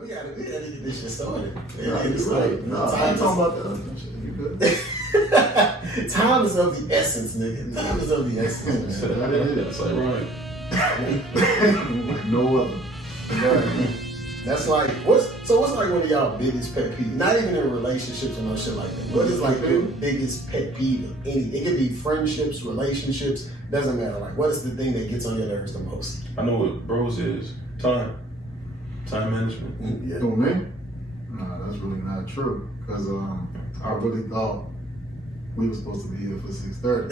we gotta get this shit started. No, I ain't talking about that shit. You good? Time is of the essence, nigga. Time is of the essence. That it is. That's right. Like no other. Right. That's like what's like one of y'all biggest pet peeves? Not even in relationships or no shit like that. What is like your biggest pet peeve of any? It could be friendships, relationships, doesn't matter. Like what is the thing that gets on your nerves the most? I know what bros is. Time management. Yeah. For me? No, that's really not true. Because I really thought we were supposed to be here for 6:30.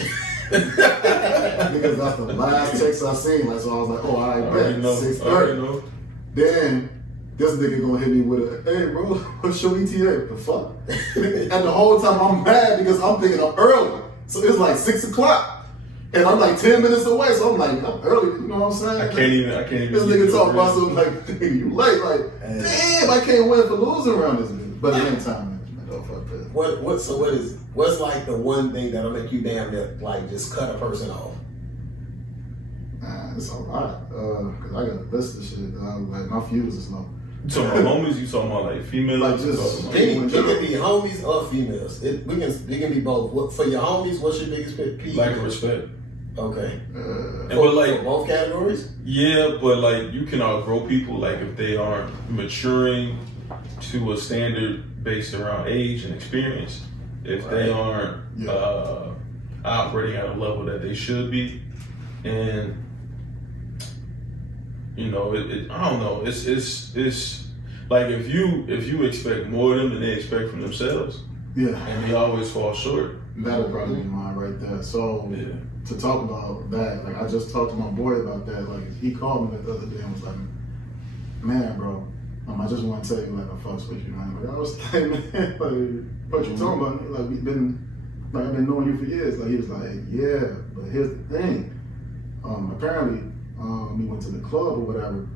Because that's the last text I seen. Like, so I was like, oh, I bet 6:30. Then this nigga gonna hit me with a, hey bro, what's your ETA? What the fuck? And the whole time I'm mad because I'm picking up early. So it's like 6 o'clock. And I'm like 10 minutes away. So I'm like, I'm early, you know what I'm saying? I can't even. This nigga talk about something like, nigga, you late. Like, damn, I can't win for losing around this nigga. But it ain't time management though, fuck that. What's like the one thing that'll make you damn near like just cut a person off? Nah, it's alright. Cause I got a list of shit. Like my fuse is low. You talking about homies? You talking about like females? Like just It can be homies or females. It can be both. For your homies, what's your biggest pet peeve? Lack of respect. Okay. But like for both categories? Yeah, but like you can outgrow people like if they aren't maturing to a standard based around age and experience. If they aren't operating at a level that they should be, and you know, I don't know. It's like if you expect more of them than they expect from themselves, and they always fall short. That'll probably be mine right there. So to talk about that, like I just talked to my boy about that. Like he called me the other day and was like, "Man, bro, I just want to tell you like I fucks with you, man." Like I was like, "Man, like what you talking about? Like I've been knowing you for years." Like he was like, "Yeah, but here's the thing. Apparently, we went to the club or whatever,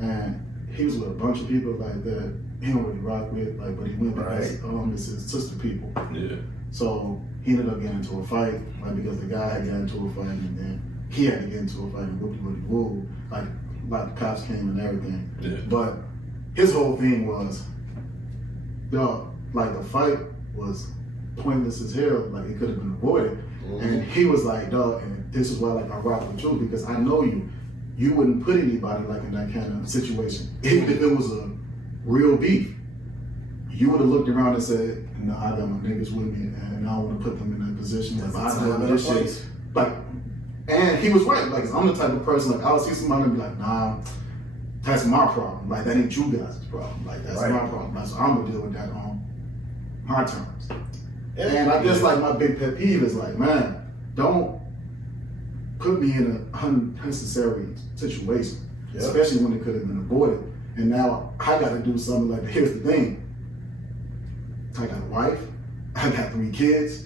and he was with a bunch of people like that he don't really rock with, like, but he went because it's his sister people. Yeah. So he ended up getting into a fight, like because the guy had got into a fight and then he had to get into a fight and whoop-de-whoop-de-woo, like the cops came and everything. Yeah. But his whole thing was, like the fight was pointless as hell, like it could have been avoided. And he was like, dog, and this is why like I rock with you because I know you wouldn't put anybody like in that kind of situation. Even if it was a real beef, you would have looked around and said, no, I got my niggas with me and I don't want to put them in that position. Like, I know this shit. Like, and he was right. Like, I'm the type of person, like, I'll see somebody and be like, nah, that's my problem. Like, that ain't you guys' problem. Like, that's my problem. Like, so I'm going to deal with that on my terms. And I guess, like, my big pet peeve is like, man, don't put me in an unnecessary situation, especially when it could have been avoided. And now I got to do something like, here's the thing. I got a wife, I got 3 kids.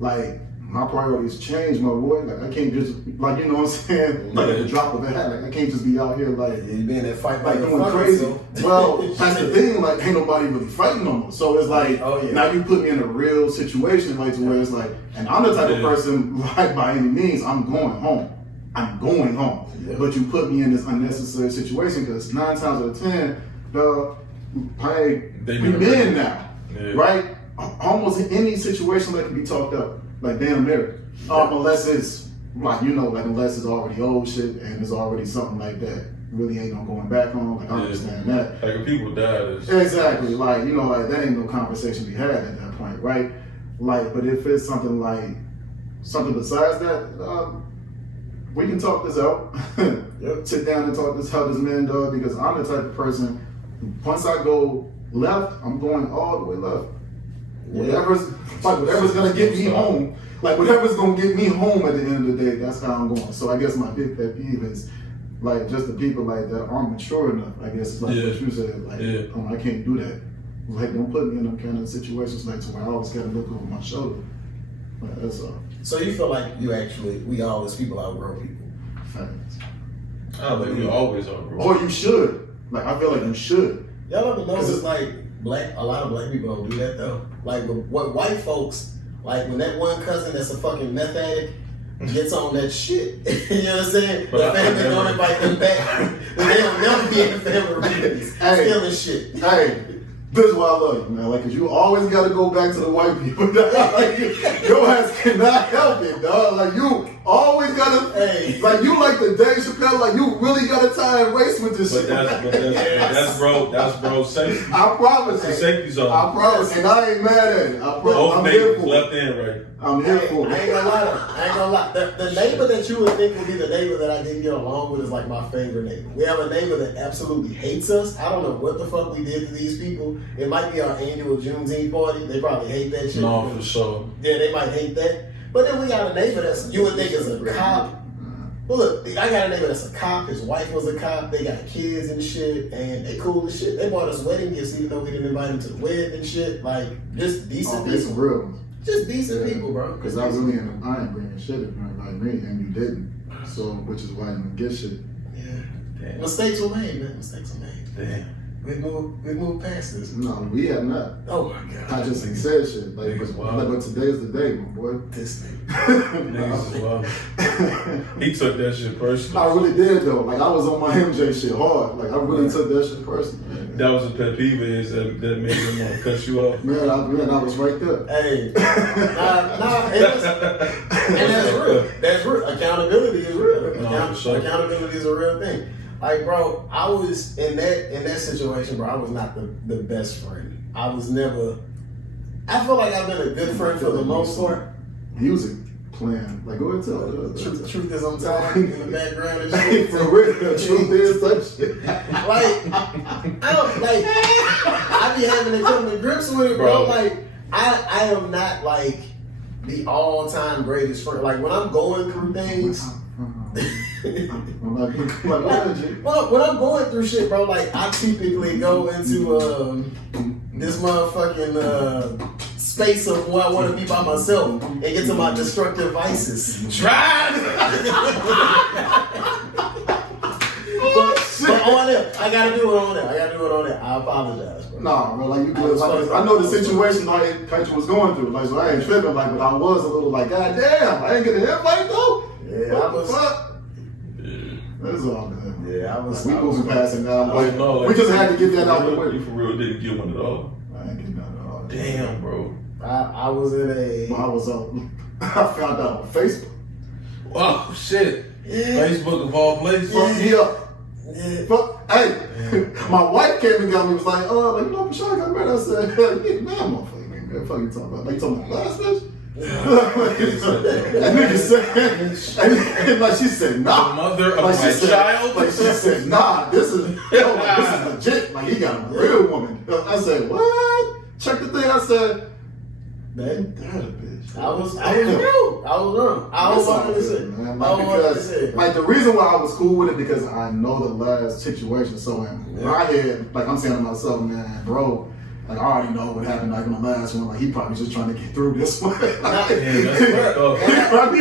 Like, my priorities change, my boy. Like, I can't just, like, you know what I'm saying? Like, at the drop of a hat. Like, I can't just be out here, like, you being that fight like going crazy. Well, that's the thing, like, ain't nobody really fighting no more. So it's like, now you put me in a real situation, like, to where it's like, and I'm the type of person, like, by any means, I'm going home. I'm going home. But you put me in this unnecessary situation because 9 times out of 10, we men now. Right? Almost in any situation that can be talked up, like damn near. Unless it's like, you know, like unless it's already old shit and it's already something like that really ain't no going back on. Like I understand that. Like if people die, exactly. Like, you know, like that ain't no conversation to be had at that point, right? Like, but if it's something like something besides that, we can talk this out. Sit down and talk this out as men, dog, because I'm the type of person, once I go left, I'm going all the way left. Whatever's gonna get me home, like whatever's gonna get me home at the end of the day, that's how I'm going. So I guess my big pet peeve is like just the people like that aren't mature enough. I guess like what you said, like I can't do that. Like don't put me in them kind of situations like to where I always gotta look over my shoulder. But that's all. So you feel like we all as people outgrow people? Facts. I think we always outgrow. Or you should. Like I feel like you should. Y'all ever notice like a lot of black people don't do that though. Like what white folks, like when that one cousin that's a fucking meth addict, gets on that shit. You know what I'm saying? But the family don't invite them back. They'll never be in the family reunions. Stealing shit. Hey, this is why I love you, man. Like, cause you always gotta go back to the white people. Like, your ass cannot help it, dog. Like, you always gotta, like, you like the Dave Chappelle, like, you really gotta tie in race with this shit. That's bro safety. I promise. It's a safety zone. I promise, and I ain't mad at it. I promise. Both I'm here neighbors, for left it. and right. I'm here for it. I ain't gonna lie. The neighbor that you would think would be the neighbor that I didn't get along with is like my favorite neighbor. We have a neighbor that absolutely hates us. I don't know what the fuck we did to these people. It might be our annual Juneteenth party. They probably hate that shit. No, for sure. Yeah, they might hate that. But then we got a neighbor that's you would think is a cop. Well, look, I got a neighbor that's a cop. His wife was a cop. They got kids and shit, and they cool as shit. They bought us wedding gifts even though we didn't invite them to the wedding and shit. Like, just decent It's people. real ones. Just decent people, bro. Because I ain't bringing shit if you invite me, and you didn't. So, which is why you didn't get shit. Yeah. Damn. Mistakes were made, man. Mistakes were made. Damn. We moved past this. No, we have not. Oh my god. I just ain't said shit. Like, Niggas wild. but today's the day, my boy. This nigga. Niggas is wild. He took that shit personal. I really did though. Like, I was on my MJ shit hard. Like, I really took that shit personal. That was a pet peeve of his that made him want to cut you off. Man, I was right there. Hey, and that's real. That's real. Accountability is real. No, for sure. Accountability is a real thing. Like, bro, I was in that situation, bro. I was not the best friend. I was never. I feel like I've been a good friend for the most part. Music playing. Like, go ahead and tell Truth is, I'm talking in the background and shit. For real, the truth is such shit. I be having to come to grips with it, bro. Like, I am not like the all-time greatest friend. Like, when I'm going through things. Well, when I'm going through shit, bro, like, I typically go into this motherfucking space of where I want to be by myself and get to my destructive vices. But on there, I gotta do it on there. I apologize, bro. Nah, bro, like, you good. Like, I know the situation like Country was going through. Like, so I ain't tripping, like, but I was a little like, God damn, I ain't getting an invite though. Yeah, what the fuck? That's all good. Yeah, I was. We moving past it now. Like, no, we just had to get that out the way. You for real didn't get one at all. I ain't getting none at all. Damn, bro. I was in a. I was I found out on Facebook. Oh shit. Yeah. Facebook of all places. Fuck me up. Yeah. Fuck, hey, my wife came and got me. Was like, like, you know, Prashad got married. I said, man, motherfucker, man, what the fuck you talking about? Like, you talking about last bitch? That nigga said, and like she said, nah. The mother of like my child. Like she said, nah. This is legit. Like, he got a real woman. I said, what? Check the thing. I said, man, that a bitch. I was wrong. I was about to say. Like, the reason why I was cool with it because I know the last situation. So in my head, like, I'm saying to myself, man, bro. Like, I already know what happened like in the last one. Like, he probably just trying to get through this one. He probably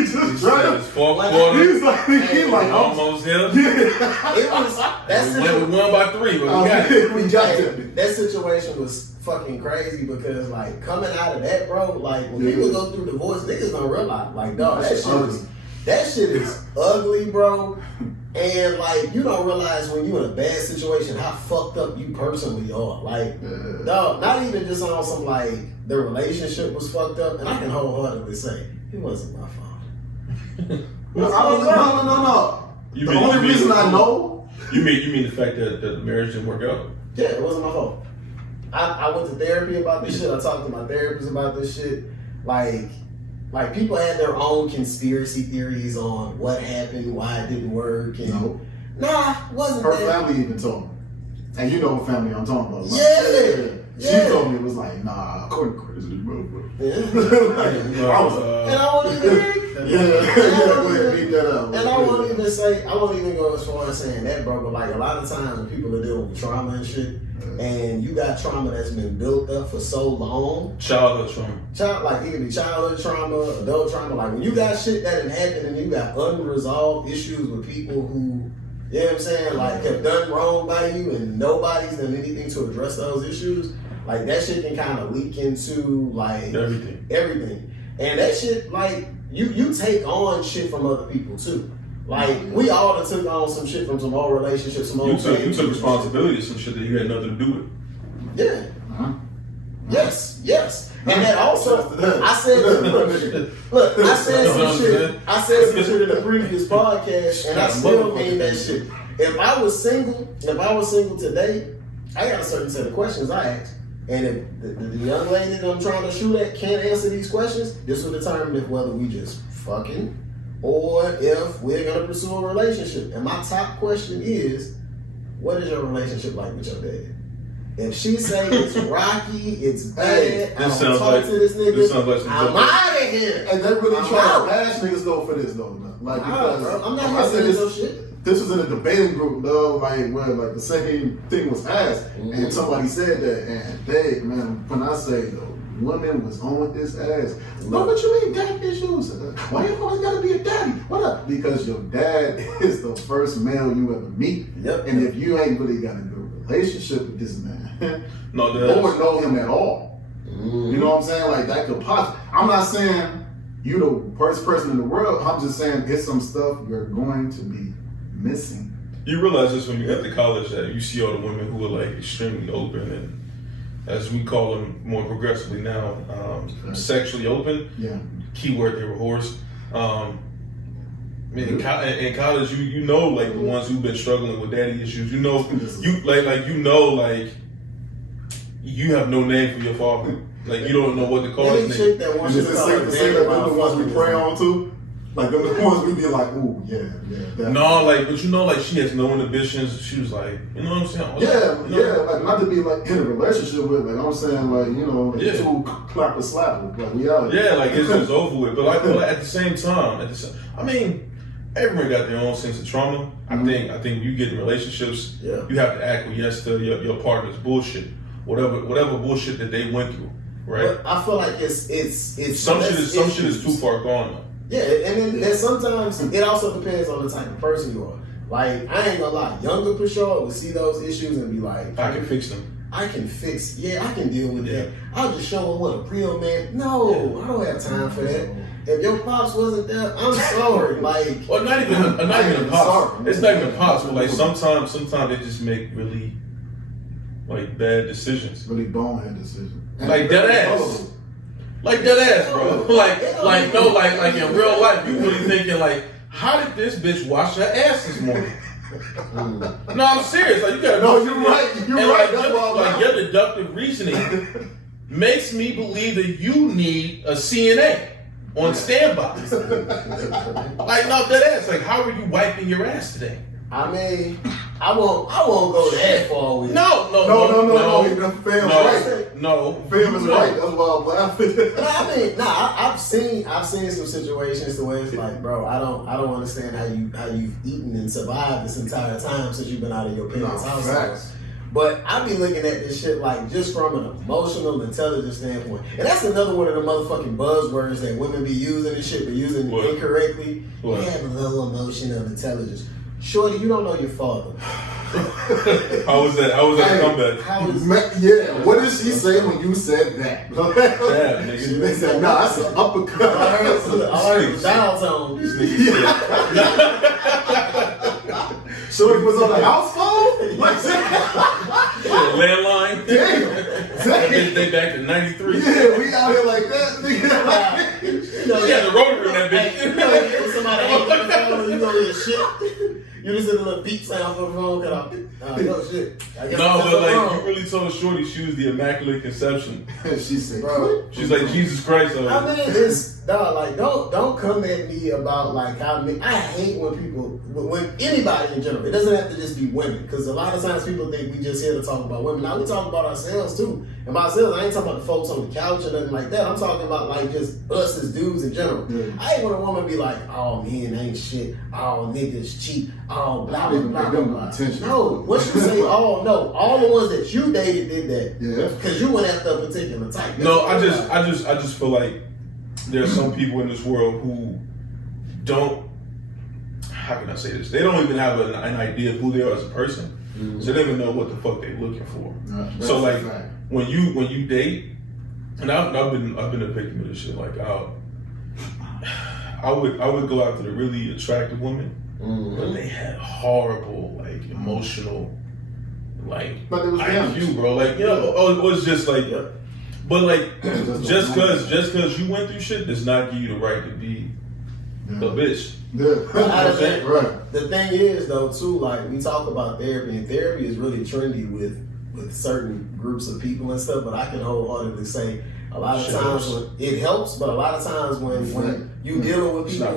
just trying to. He's like, almost here. It was We won by 3, but we got it. We got it. That situation was fucking crazy because, like, coming out of that, bro, like, when people go through divorce, niggas don't realize, like, dog, that shit is ugly, bro. And, like, you don't realize when you're in a bad situation how fucked up you personally are. Like, dog, not even just on some, like, the relationship was fucked up. And I can wholeheartedly say, it wasn't my fault. No. The only reason I know. You mean the fact that the marriage didn't work out? Yeah, it wasn't my fault. I went to therapy about this shit. I talked to my therapist about this shit. Like, people had their own conspiracy theories on what happened, why it didn't work. And wasn't Her that. family even told me. And you know what family I'm talking about. Like, She told me it was like, nah, according to Chris, motherfucker. I won't even go ahead, beat that up. And I won't even go as far as saying that, bro, but like a lot of times when people are dealing with trauma and shit, and you got trauma that's been built up for so long. Childhood trauma. Like, it could be childhood trauma, adult trauma. Like, when you got shit that didn't happen and you got unresolved issues with people who, you know what I'm saying, like, have done wrong by you and nobody's done anything to address those issues, like, that shit can kind of leak into, like, everything. And that shit, like, you take on shit from other people too. Like, we all done took on some shit from some old relationships, some old You took responsibility for some shit that you had nothing to do with. Yeah. Yes. And that also, I said, look, I said some shit in the previous podcast, and I still mean that shit. If I was single today, I got a certain set of questions I ask. And if the young lady that I'm trying to shoot at can't answer these questions, this will determine if whether we just fucking or if we're gonna pursue a relationship. And my top question is, what is your relationship like with your dad? If she say it's rocky, it's bad, I don't talk to this nigga, I'm out of here. And they really try to bash niggas though for this though. Like, because I'm not here for shit. This was in a debating group, though, like where like the same thing was asked, and somebody said that, and they, man, when I say though, women was on with this ass. No, what you mean, daddy issues? Why you always gotta be a daddy? What up? Because your dad is the first male you ever meet, and if you ain't really got a good relationship with this man, or know him at all, you know what I'm saying? Like that could pop. I'm not saying you the worst person in the world. I'm just saying it's some stuff you're going to be missing. You realize this when you get to college that you see all the women who are like extremely open and, as we call them more progressively now, sexually open. Yeah. Keyword, they were whores. In college, you know, like the ones who've been struggling with daddy issues. You know, you have no name for your father. Like you don't know what to call his name. Is it safe to say that they're the ones we pray on too? Like they're the ones we be like, ooh, yeah. No, like, but you know, like she has no inhibitions. She was like, you know what I'm saying? Like not to be like in a relationship with, like I'm saying, like you know, two clapper slapper, like we out. Yeah, like it's just over with. But like at the same time, I mean, everyone got their own sense of trauma. I think you get in relationships, you have to acquiesce to your partner's bullshit, whatever bullshit that they went through, right? But I feel like it's some shit is too far gone though. Yeah, and then sometimes it also depends on the type of person you are. Like, I ain't gonna lie, younger for sure would see those issues and be like, I can fix them. I can deal with that. I'll just show them what a real man. No, I don't have time for that. If your pops wasn't there, I'm sorry. Like, well, not even a pops. It's not even a pops, but like sometimes they just make really like bad decisions. Really bonehead decisions. Like dead ass. Like dead ass, bro. Like in real life, you really thinking like, how did this bitch wash her ass this morning? No, I'm serious. Like you gotta. No, you're right. That's why like your deductive reasoning makes me believe that you need a CNA on standby. Like no, dead ass. Like how are you wiping your ass today? I mean, I won't go that far with it. No. Fam is right. That's why I'm laughing. I've seen some situations to where it's like, bro, I don't understand how you've eaten and survived this entire time since you've been out of your parents' house. But I be looking at this shit like just from an emotional intelligence standpoint. And that's another one of the motherfucking buzzwords that women be using and shit, but using incorrectly. They have a low emotional intelligence. Shorty, you don't know your father. How was that a comeback? What did she say when you said that? Nigga. They said, nah, that's an uppercut. I heard dial tone. Shorty was on the house phone? Landline? Damn. They back in 93. Yeah, we out here like that. She had the rotary in that bitch. If somebody ain't on the phone, you know your shit. You listen to a little beep sound from the phone, shit. No, but like you really told Shorty she was the Immaculate Conception. She said, bro. She's like Jesus Christ. I mean, it's like don't come at me about like I hate when anybody in general. It doesn't have to just be women, because a lot of times people think we just here to talk about women. Now we talk about ourselves too. And by ourselves, I ain't talking about the folks on the couch or nothing like that. I'm talking about like just us as dudes in general. Yeah. I hate when a woman be like, "Oh, men ain't shit. Oh, niggas cheat. Oh, blah blah blah blah blah." No, once you say, "Oh no," all the ones that you dated did that. Yeah, because you went after a particular type. No, I just feel like there's some people in this world who don't. How can I say this? They don't even have an idea of who they are as a person. Mm-hmm. So they don't even know what the fuck they're looking for. So like when you date, and I've been a victim of this shit. Like I would go after the really attractive women, but they had horrible, like, emotional, like, But it was IQ, bro. Like, you know, it was just like, but like, just cause you went through shit does not give you the right to be a bitch. Right. The thing is, though, too, like, we talk about therapy, and therapy is really trendy with certain groups of people and stuff, but I can wholeheartedly say a lot of times when it helps, but a lot of times when you dealing with people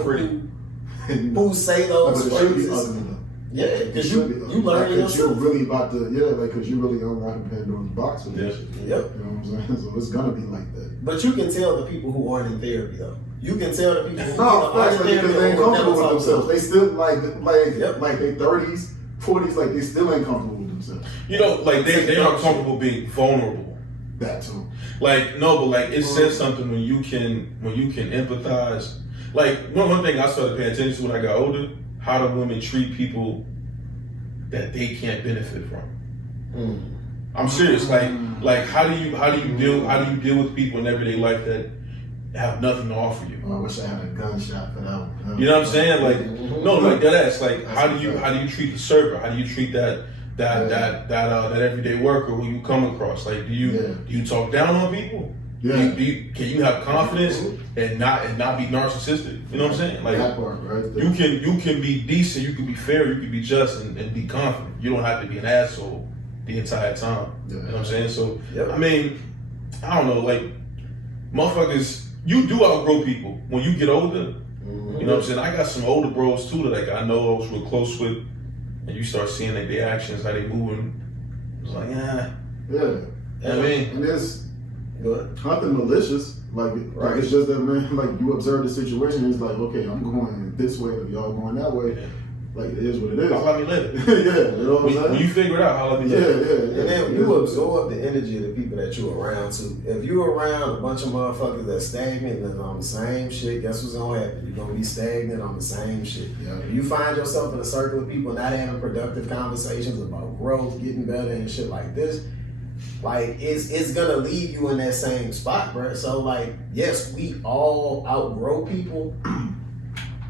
who say those phrases, because you learn yourself. You're really about to, because you really unlocking Pandora's box with this shit. Yep. You know what I'm saying? So it's gonna be like that. But you can tell the people who aren't in therapy, though. You can tell the people who aren't in therapy because they ain't comfortable with themselves. They still like they 30s, 40s, like they still ain't comfortable with themselves. You know, like they aren't comfortable being vulnerable. That too. Like, no, but like it says something when you can empathize. Like one thing I started paying attention to when I got older, how do women treat people that they can't benefit from? I'm serious. Like how do you deal with people in everyday life that have nothing to offer you? I wish I had a gunshot for that one. You know what I'm saying? Like no, like that ass. Like how do you treat the server? How do you treat that everyday worker who you come across? Like do you talk down on people? Yeah. Can you have confidence and not be narcissistic? You know what I'm saying? Like that part, right? you can be decent, you can be fair, you can be just and be confident. You don't have to be an asshole the entire time. You know what I'm saying? So I mean, I don't know, like motherfuckers, you do outgrow people when you get older. You know what I'm saying? I got some older bros too that like I know I was real close with, and you start seeing like their actions, how they moving. It's like, I mean, and there's nothing malicious. Like it's just that, man, like you observe the situation, it's like, okay, I'm going this way, if y'all going that way. Yeah. Like it is what it is. How let me live. You know what I'm saying? When you figure it out, how let me live. And then you absorb the energy of the people that you're around too. If you're around a bunch of motherfuckers that's stagnant and on the same shit, guess what's gonna happen? You're gonna be stagnant on the same shit. If you find yourself in a circle of people not having productive conversations about growth, getting better and shit like this, like it's gonna leave you in that same spot, bro. So like, yes, we all outgrow people.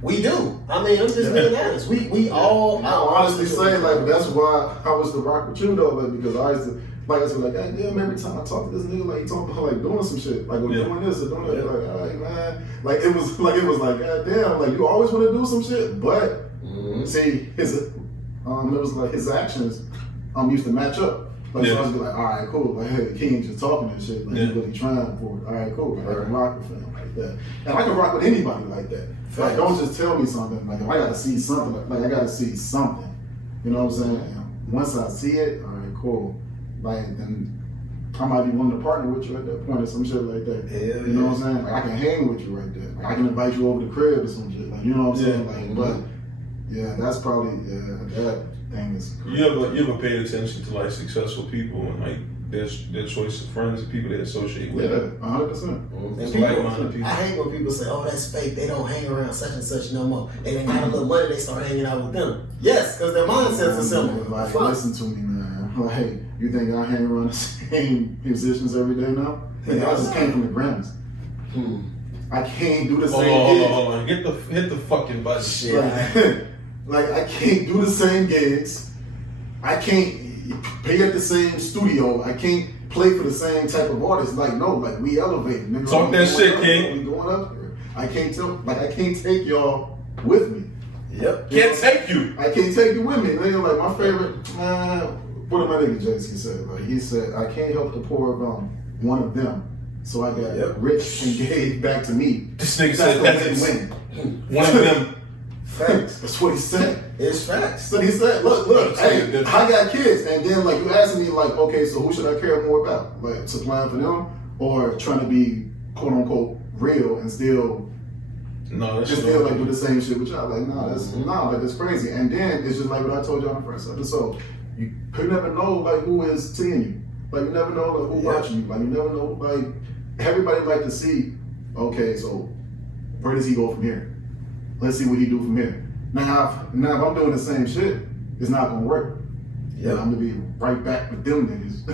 We do. I mean, I'm just being honest. We all. I honestly say, like, that's why I was the rock with you though, like, because I used to, like, I was like, God damn, every time I talk to this nigga, like, he talking about like doing some shit, like, we're doing this or doing that, like, all right, man, like, it was like, God damn, like, you always want to do some shit, but see, it was like his actions, used to match up. Like, so I was like, all right, cool. Like, hey, he ain't just talking and shit. Like, he's really trying for it. All right, cool. Like, I can rock with him like that. And I can rock with anybody like that. Like, don't just tell me something. Like, if I got to see something, like, I got to see something. You know what I'm saying? And once I see it, all right, cool. Like, then I might be willing to partner with you at that point or some shit like that. You know what I'm saying? Like, I can hang with you right there. Like, I can invite you over to the crib or some shit. Like, you know what I'm saying? Like, but, yeah, that's probably, that thing is crazy. You ever paid attention to, like, successful people and, like, their choice of friends and people they associate with? 100%. And like-minded people. I hate when people say, oh, that's fake. They don't hang around such and such no more. They ain't got a little money, they start hanging out with them. Yes, because their mindsets are similar. Like, listen to me, man. Like, you think I hang around the same musicians every day now? I just came from the Grammys. I can't do the same gigs. Hold on. Hit the fucking button. Shit. Like, I can't do the same gigs. I can't pay at the same studio. I can't play for the same type of artists. Like, no, like, we elevate. Nigga, talk that shit, King. We going up here. I can't take y'all with me. Yep. Can't take you. I can't take you with me. Nigga, like, my favorite, what did my nigga Jay-Z said? Like, he said, I can't help the poor of one of them. So I got rich and gave back to me. This nigga said that's win. One of them. Facts. That's what he said. It's facts. So he said, look, hey, I got kids. And then, like, you asking me, like, okay, so who should I care more about? Like, supplying for them or trying to be, quote unquote, real and still, like, do the same shit with y'all? Like, that's crazy. And then it's just like what I told y'all in the first episode. You never know, like, who is seeing you. Like, you never know, like, who watching you. Like, you never know, like, everybody like to see, okay, so where does he go from here? Let's see what he do from here. Now if I'm doing the same shit, it's not gonna work. Yeah, I'm gonna be right back with them niggas.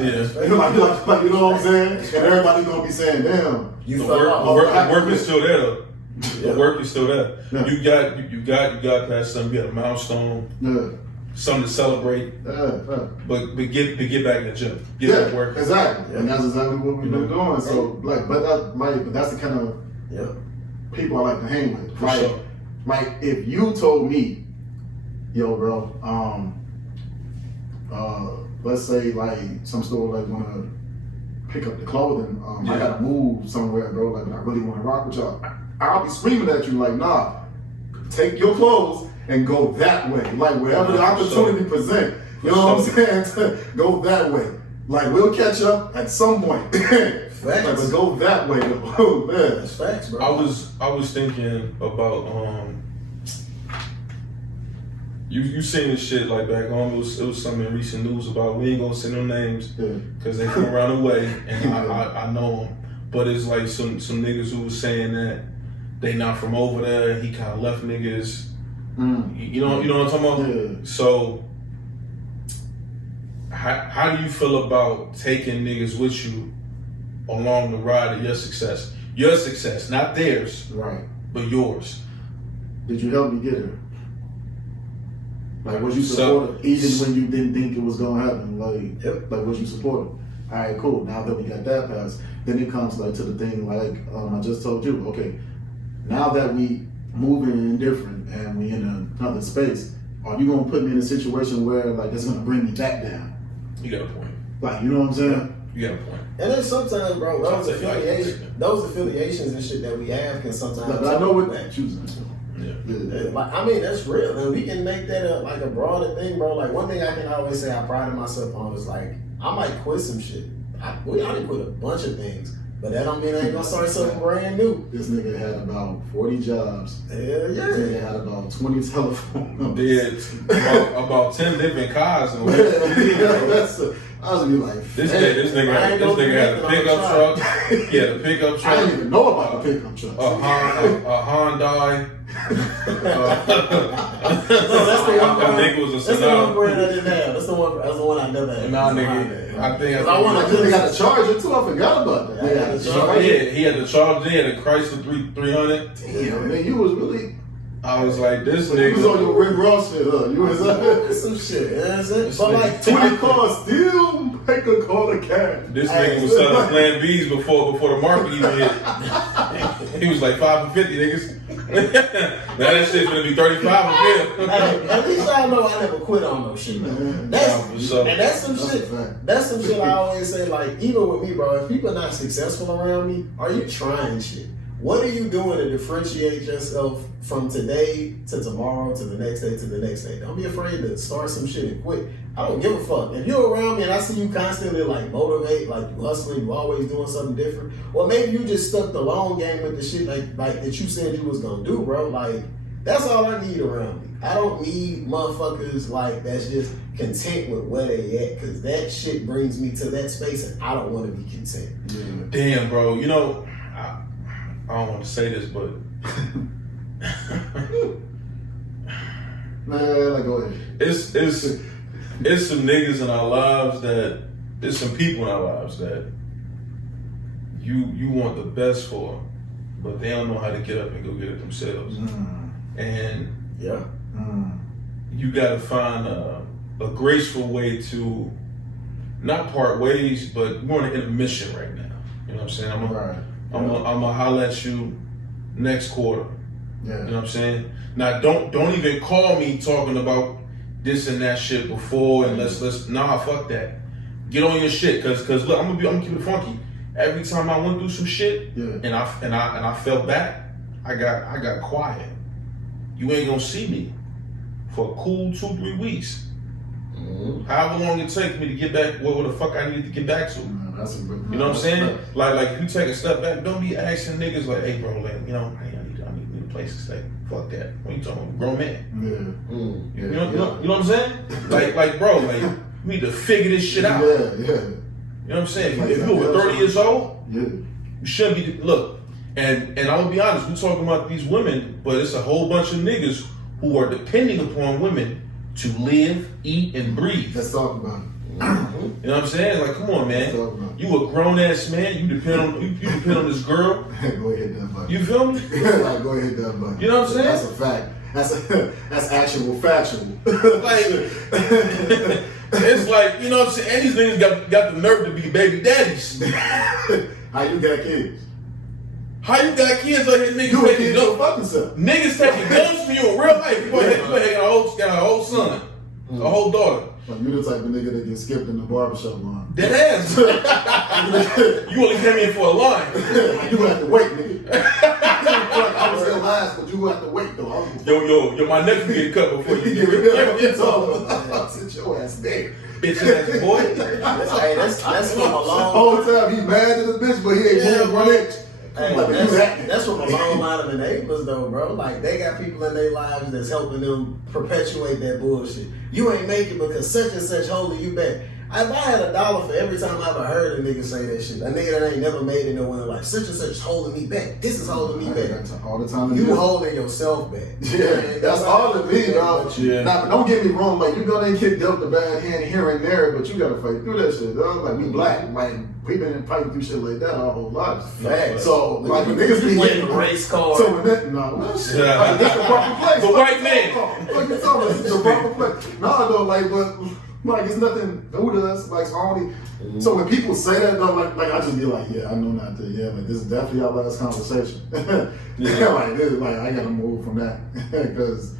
You know what I'm saying? And everybody gonna be saying, "Damn, You The fell work, off. the work, the work is still there though. Yeah. The work is still there. Yeah. You got past something. You got a milestone, yeah, something to celebrate. But get back in the gym. Get back working. exactly." And that's exactly what we've been doing. So but that's the kind of people I like to hang with. For Like, sure. like if you told me, "Yo, bro, let's say like some store like wanna pick up the clothing, I gotta move somewhere, bro. Like, I really want to rock with y'all." I'll be screaming at you like, "Nah, take your clothes and go that way. Like, wherever the opportunity present, you know what I'm saying? Go that way. Like, we'll catch up at some point. Facts. Like, but go that way, though." Man. That's facts, bro. I was thinking about you seen this shit like back home. It was something in recent news about, we ain't gonna say no names because they from around the way and I know them. But it's like some niggas who was saying that they not from over there. He kind of left niggas. You know what I'm talking about? Yeah. So how do you feel about taking niggas with you along the ride of your success? Your success, not theirs, Right. but yours. Did you help me get her? Like, was you supportive even when you didn't think it was gonna happen? Like, was you supportive? All right, cool. Now that we got that passed, then it comes like to the thing like I just told you. Okay, now that we moving in different and we in another space, are you gonna put me in a situation where like it's gonna bring me back down? You got a point. Like, you know what I'm saying? You got a point. And then sometimes, bro, those affiliations and shit that we have can sometimes. But I know what that choosing. Yeah. Like, I mean, that's real, and we can make that a broader thing, bro. Like, one thing I can always say I pride myself on is like, I might quit some shit. I done quit a bunch of things, but that don't mean I ain't gonna start something brand new. This nigga had about 40 jobs. Hell This yeah. nigga had about 20 telephone numbers. Did about 10 different cars. I was gonna be like, This nigga had a pickup truck. He had a pickup truck. I didn't even know about the pickup truck. A Hyundai. No, that's the one I think it was a That's the one Sonata. brand I didn't have. That's the one I never had. Nah, nigga. I think I want They got the Charger too. I forgot about that. Yeah, Yeah, the Charger. Yeah, he had the Charger. He had a Chrysler 300. Damn, man, you was really. I was like, this You was on your nigga. Rick Ross shit, huh? You was some shit. You know what I'm saying? This But nigga- like 20 cars still make a call to cash. This nigga was selling Plan B's before the market even hit. He was like 5 for 50, niggas. Now that shit's gonna be 35 for him. Hey, at least y'all know I never quit on no shit, man. That's some shit. That's some shit I always say. Like, even with me, bro, if people not successful around me, are you trying shit? What are you doing to differentiate yourself from today to tomorrow to the next day to the next day? Don't be afraid to start some shit and quit. I don't give a fuck. If you're around me and I see you constantly like motivate, like you hustling, you always doing something different, or maybe you just stuck the long game with the shit like that you said you was gonna do, bro. Like, that's all I need around me. I don't need motherfuckers like that's just content with where they at, because that shit brings me to that space and I don't want to be content. Yeah. Damn, bro. You know, I don't want to say this, but Man, like, go ahead. it's some niggas in our lives that there's some people in our lives that you want the best for, but they don't know how to get up and go get it themselves. And Yeah. you gotta find a graceful way to not part ways, but we're on an intermission right now. You know what I'm saying? I'm gonna holler at you next quarter. Yeah. You know what I'm saying? Now don't even call me talking about this and that shit before and let's nah, fuck that. Get on your shit, cause look, I'm gonna keep it funky. Every time I went through some shit and I felt back, I got quiet. You ain't gonna see me for a cool 2-3 weeks. However long it takes me to get back where the fuck I need to get back to. That's a good, You know what I'm saying? Like if you take a step back, don't be asking niggas like, hey bro, like, you know, hey, I need a place to stay. Fuck that. What you talking about? Grown man. Yeah. You know what I'm saying? Like bro, like we need to figure this shit out. Yeah. You know what I'm saying? If you're over 30 years old, you shouldn't be look. And I'm gonna be honest, we talking about these women, but it's a whole bunch of niggas who are depending upon women to live, eat, and breathe. Let's talk about it. You know what I'm saying? Like, come on, man. You a grown ass man. You depend on this girl. Go ahead, hit that button. You feel me? Like, go ahead, hit that button. You know what I'm saying? That's a fact. That's actual factual. Like, it's like, you know what I'm saying? And these niggas got the nerve to be baby daddies. How you got kids? How you got kids like niggas You a taking kid your fucking self. Niggas taking guns from you in real life. You got a whole son, a whole daughter. Like, you the type of nigga that gets skipped in the barbershop line. Dead ass. You only came in for a line. You have to wait, nigga. I was still last, but you have to wait though. Yo, my nephew get cut before you get rid Sit your ass there. Bitch ass boy. Hey, that's from a long. Whole time he mad at the bitch, but he ain't moving one inch. Hey, that's from a long line of enablers though, bro. Like, they got people in their lives that's helping them perpetuate that bullshit. You ain't making because such and such holding you back. If I had $1 for every time I ever heard a nigga say that shit, a nigga that ain't never made it nowhere, like, such and such holding me back. This is holding me back. All the time. You holding yourself back. Yeah, that's all it means, dog. Yeah. Now, don't get me wrong, like, you gonna get dealt the bad hand here and there, but you gotta fight through that shit, dog. Like, we black, like, we been fighting through shit like that our whole lives. Facts. So, like, when niggas be playing the race card. So when that, nah, well, shit. Like, that's the proper place. The white man. What you talking about? It's the proper place. Nah, though, like, but, like, it's nothing new to us. Like, it's only. So when people say that, though, like I just be like, yeah, I know not to. Yeah, like, this is definitely our last conversation. Yeah. Like, this, like, I gotta move from that because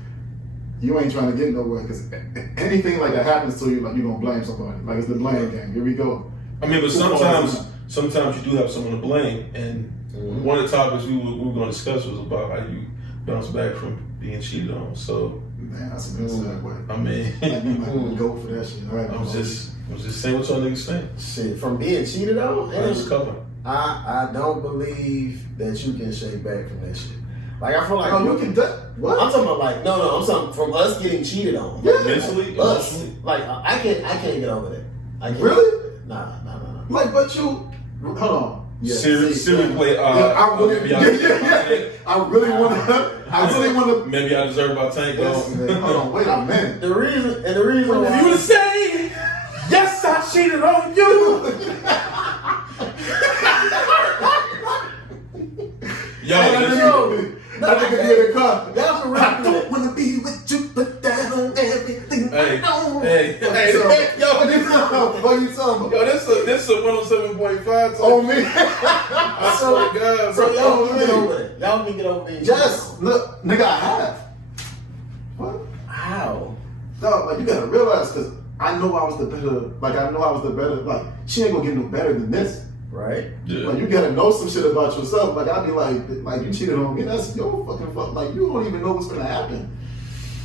you ain't trying to get nowhere. Because anything like that happens to you, like, you gonna blame somebody. Like, it's the blame game. Here we go. I mean, but sometimes you do have someone to blame. And one of the topics we were going to discuss was about how you bounce back from being cheated on. So, man, that's a good segue. I mean, like, you might go for that shit. All right, I'm just saying what y'all niggas think. Shit, from being cheated on, I I don't believe that you can shake back from that shit. Like, I feel like you can. What? I'm talking about, like, no, I'm talking from us getting cheated on. Yeah. Mentally, Us, emotionally. like, I can't get over that. I can't. Really? Nah. Like, but you. Hold on. Yeah, Siri play. I really want to. Maybe I deserve my tank. Hold on, wait a minute. The reason If you would say, yes, I cheated on you. Yo, I think it'd be in the car. Y'all can I don't want to be with you, but down everything. Hey, I know. hey, yo, what are you talking about? Yo, this is a 107.5. On me. I swear to God. So y'all can get over that. Y'all can get over being Just look, nigga, I have. What? How? Dog, like, you gotta realize, because I know I was the better. Like, like, she ain't gonna get no better than this. Right? Yeah. Like, you gotta know some shit about yourself. Like, I'd be like, you cheated on me. That's your fucking fuck. Like, you don't even know what's gonna happen.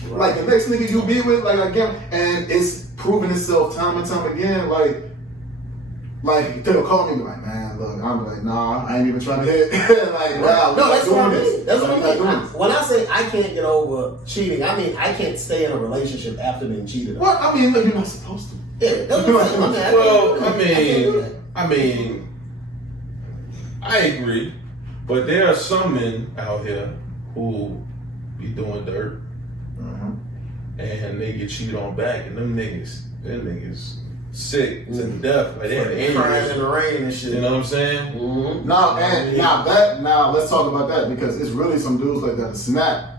Right. Like, the next nigga you be with, like, again, and it's proven itself time and time again. Like they'll call me and be like, man, look, I'm like, nah, I ain't even trying to hit. Like, wow, no, that's what I mean. That's what I mean. Like, when I say I can't get over cheating, I mean I can't stay in a relationship after being cheated on. Well, I mean, look, you're not supposed to. Yeah, that's what I'm saying. I agree, but there are some men out here who be doing dirt and they get cheated on back, and them niggas sick to death. Like, they had crying in the rain and shit. You know what I'm saying? Mm-hmm. Now let's talk about that, because it's really some dudes like that snap.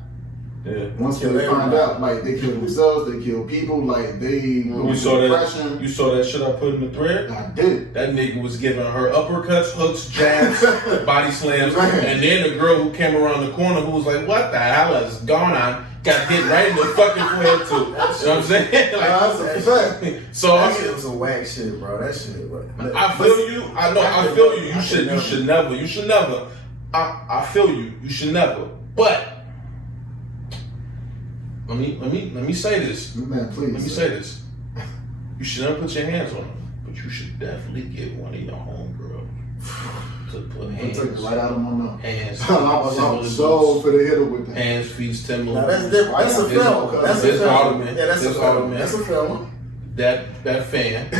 Yeah. Once they find out, like, they kill themselves, they kill people, like, they You saw that shit I put in the thread? I did. That nigga was giving her uppercuts, hooks, jabs, body slams, and then the girl who came around the corner who was like, what the hell is going on? Got hit right in the fucking forehead too. You know what I'm saying? Like, that's a fact. So that shit was some whack shit, bro. That shit, bro. I feel you. I know. I feel you. You should never. I feel you. You should never. But let me say this. Man, please. Let me say this. You should never put your hands on them, but you should definitely get one of your homegirls to put hands. Took it right out of my mouth. Hands. I was so for the hitter with that. Hands, feet, Timberland. Now that's different. That's a film. That's a film. Yeah, that's a film. That's a film. That fan.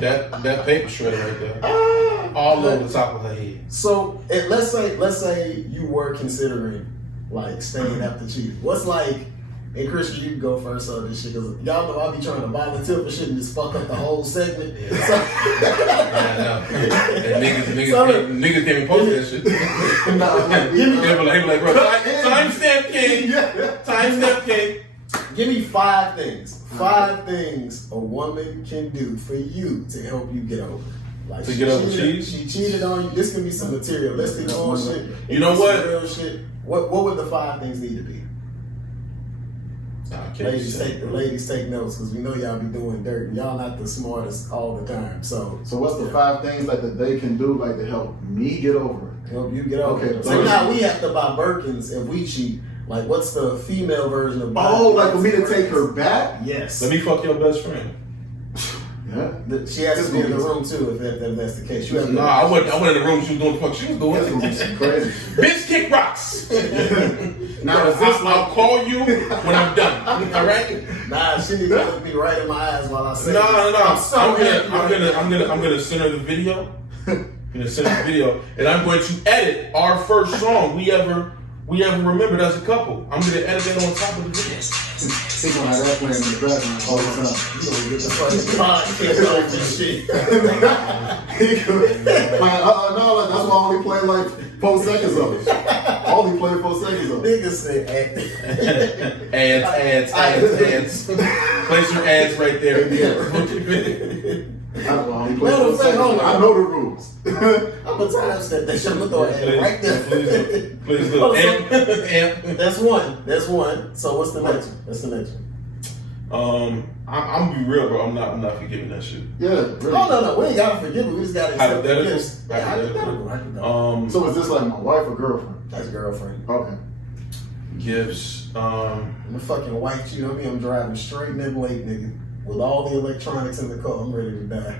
that paper shredder right there. All over the top of her head. So let's say you were considering like staying after cheating. What's like And Christian, you can go first on this shit because y'all know I be trying to volunteer for shit and just fuck up the whole segment. Yeah. And niggas can't even post that shit. They be like, bro, timestamp king. Timestamp king. Give me 5 things. 5 things a woman can do for you to help you get over. Like to get over cheese? She cheated on you. This can be some materialistic bullshit. You know what? Real shit. What would the 5 things need to be? Ladies take notes because we know y'all be doing dirt and y'all not the smartest all the time. So what's the 5 things like that they can do like to help me get over it? Help you get over it. Okay. So now we have to buy Birkins if we cheat. Like what's the female version of buying? Oh, like for me to take her back? Yes. Let me fuck your best friend. Yeah. She has to be in the room too if that's the case. I went in the room. She was doing the fuck she was doing. That's gonna be some crazy. Bitch, kick rocks. Now is this I'll call you when I'm done. All right? Nah, she needs to look me right in my eyes while I say No. I'm gonna send her the video. I'm gonna send her the video, and I'm going to edit our first song we ever remembered as a couple. I'm gonna edit that on top of the video. He's gonna have that playing in the background all the time. you gonna get the fucking podcast off this shit. Like, no, like, that's why I only play like 4 seconds of it. I only play 4 seconds of it. Niggas say Ads. Place your ads right there. I know the rules. I'm gonna time step that shit. I'm gonna throw an ad right there. Please look. And That's one. So what's the next one? That's the next one. I'm gonna be real, bro. I'm not forgiving that shit. Yeah. Really. No. We ain't gotta forgive it. We just gotta accept the Hypothetical? gifts. Yeah, hypothetical. So is this like my wife or girlfriend? That's girlfriend. Okay. Gifts. I'm a fucking white, you know me. I'm driving straight nigga late, nigga. With all the electronics in the car, I'm ready to die.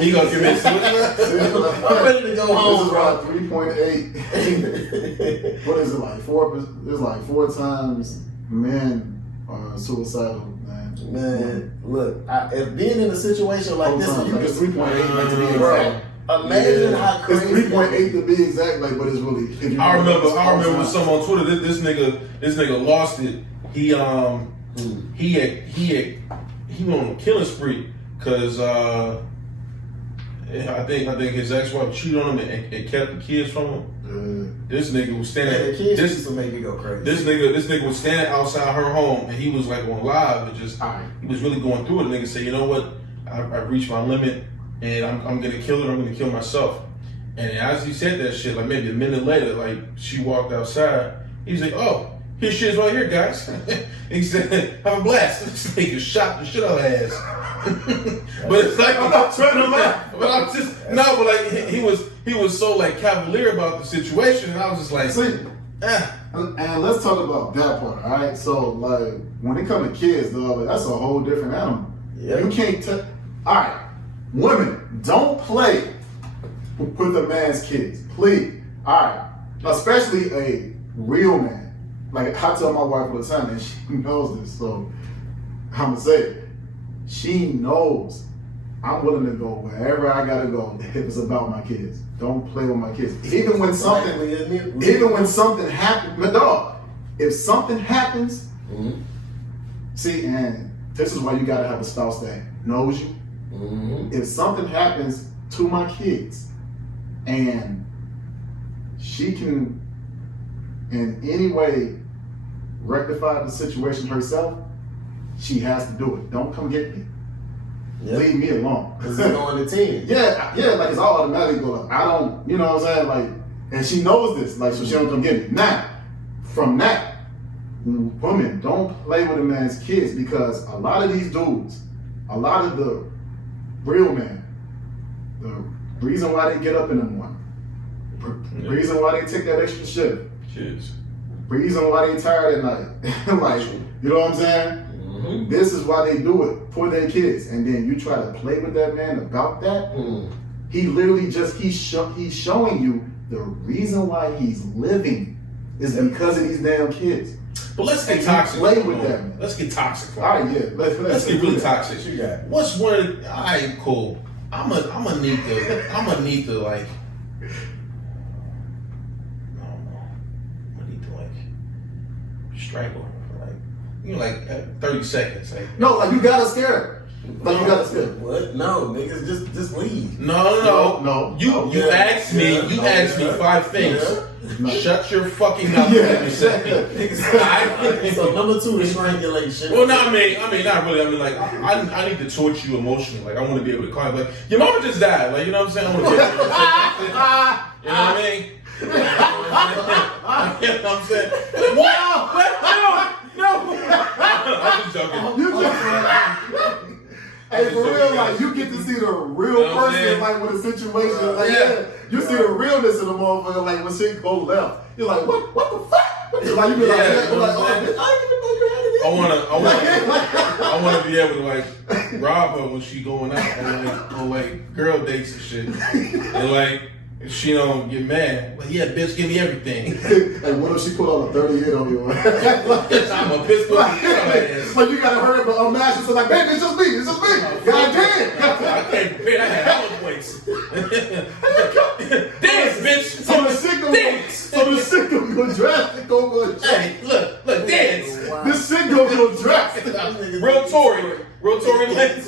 He gonna commit suicide? I'm ready to go home, This is bro. about 3.8. What is it like? 4? It's like 4 times men are suicidal, man. Man, look, if being in a situation like this, It's 3.8 like to be bro, exact. imagine how It's crazy. 3.8 to be exact, like, but it's really. If you I remember someone on Twitter. This nigga lost it. He went on a killing spree because I think his ex-wife cheated on him and kept the kids from him. This nigga was standing. The kids used to make me go crazy. This nigga was standing outside her home and he was like on live and just he was really going through it. The nigga said, you know what? I've reached my limit and I'm gonna kill her. I'm gonna kill myself. And as he said that shit, like maybe a minute later, like she walked outside. He's like, oh. His shit's right here, guys. He said, have a blast. This nigga shot the shit out of her ass. But it's like, I'm not trying to laugh. But I'm just, no, but like, he was so like cavalier about the situation. And I was just like, See, and let's talk about that part, all right? So, like, when it comes to kids, dog, like, that's a whole different animal. Yeah. You can't all right, women, don't play with a man's kids, please. All right, especially a real man. Like, I tell my wife all the time, and she knows this, so I'm gonna say it. She knows I'm willing to go wherever I gotta go if it's about my kids. Don't play with my kids. Even when something happens, but dog, if something happens, see, and this is why you gotta have a spouse that knows you. If something happens to my kids and she can in any way rectify the situation herself, she has to do it. Don't come get me. Yep. Leave me alone. Because it's going to 10. Yeah, like it's all automatically go like, I don't, you know what I'm saying? Like, and she knows this, like, so she don't come get me. Now, from that, women, don't play with a man's kids because a lot of these dudes, a lot of the real men, the reason why they get up in the morning, the reason why they take that extra shift, kids. Reason why they tired at night. Like, you know what I'm saying? This is why they do it for their kids. And then you try to play with that man about that. He literally just, he's showing you the reason why he's living is because of these damn kids. But let's get toxic. Play with them. Let's get toxic. All right, yeah. Let's get really toxic. What you got? What's one? All right, cool. I'm gonna need to like. I don't know. I'm gonna need to like strangle her for like, you know, like 30 seconds. Like, No, like you gotta scare her. Like you gotta scare her. What? No, niggas, just leave. No. You asked me. You asked me 5 things. No. Shut your fucking mouth. Yeah. So number 2 is strangulation. Well, no, I mean, not really. I mean, like, I need to torture you emotionally. Like, I want to be able to call you, like, your mama just died. Like, you know what I'm saying? I want to be able to you know what I mean? You know what I'm saying? No. I'm just joking. Hey, for real, like you get to see the real person, like with a situation, like you see the realness of the motherfucker, like when shit go left, you're like, what the fuck? Like you be like, oh, bitch, I didn't even know you had it. I want to be able to like rob her when she going out on like girl dates and shit, and like. She don't get mad. Like, yeah, bitch, give me everything. And what if she put on a 38 on you? I'm a pistol. Like you gotta hurry up and unmask it. So like, baby, it's just me. It's just me. God damn. I can't prepare. I had hella points. Dance, bitch. So the shit gonna drastic over a check. Hey, look, dance. Wow. This shit gonna go drastic. Real Tory Lanez.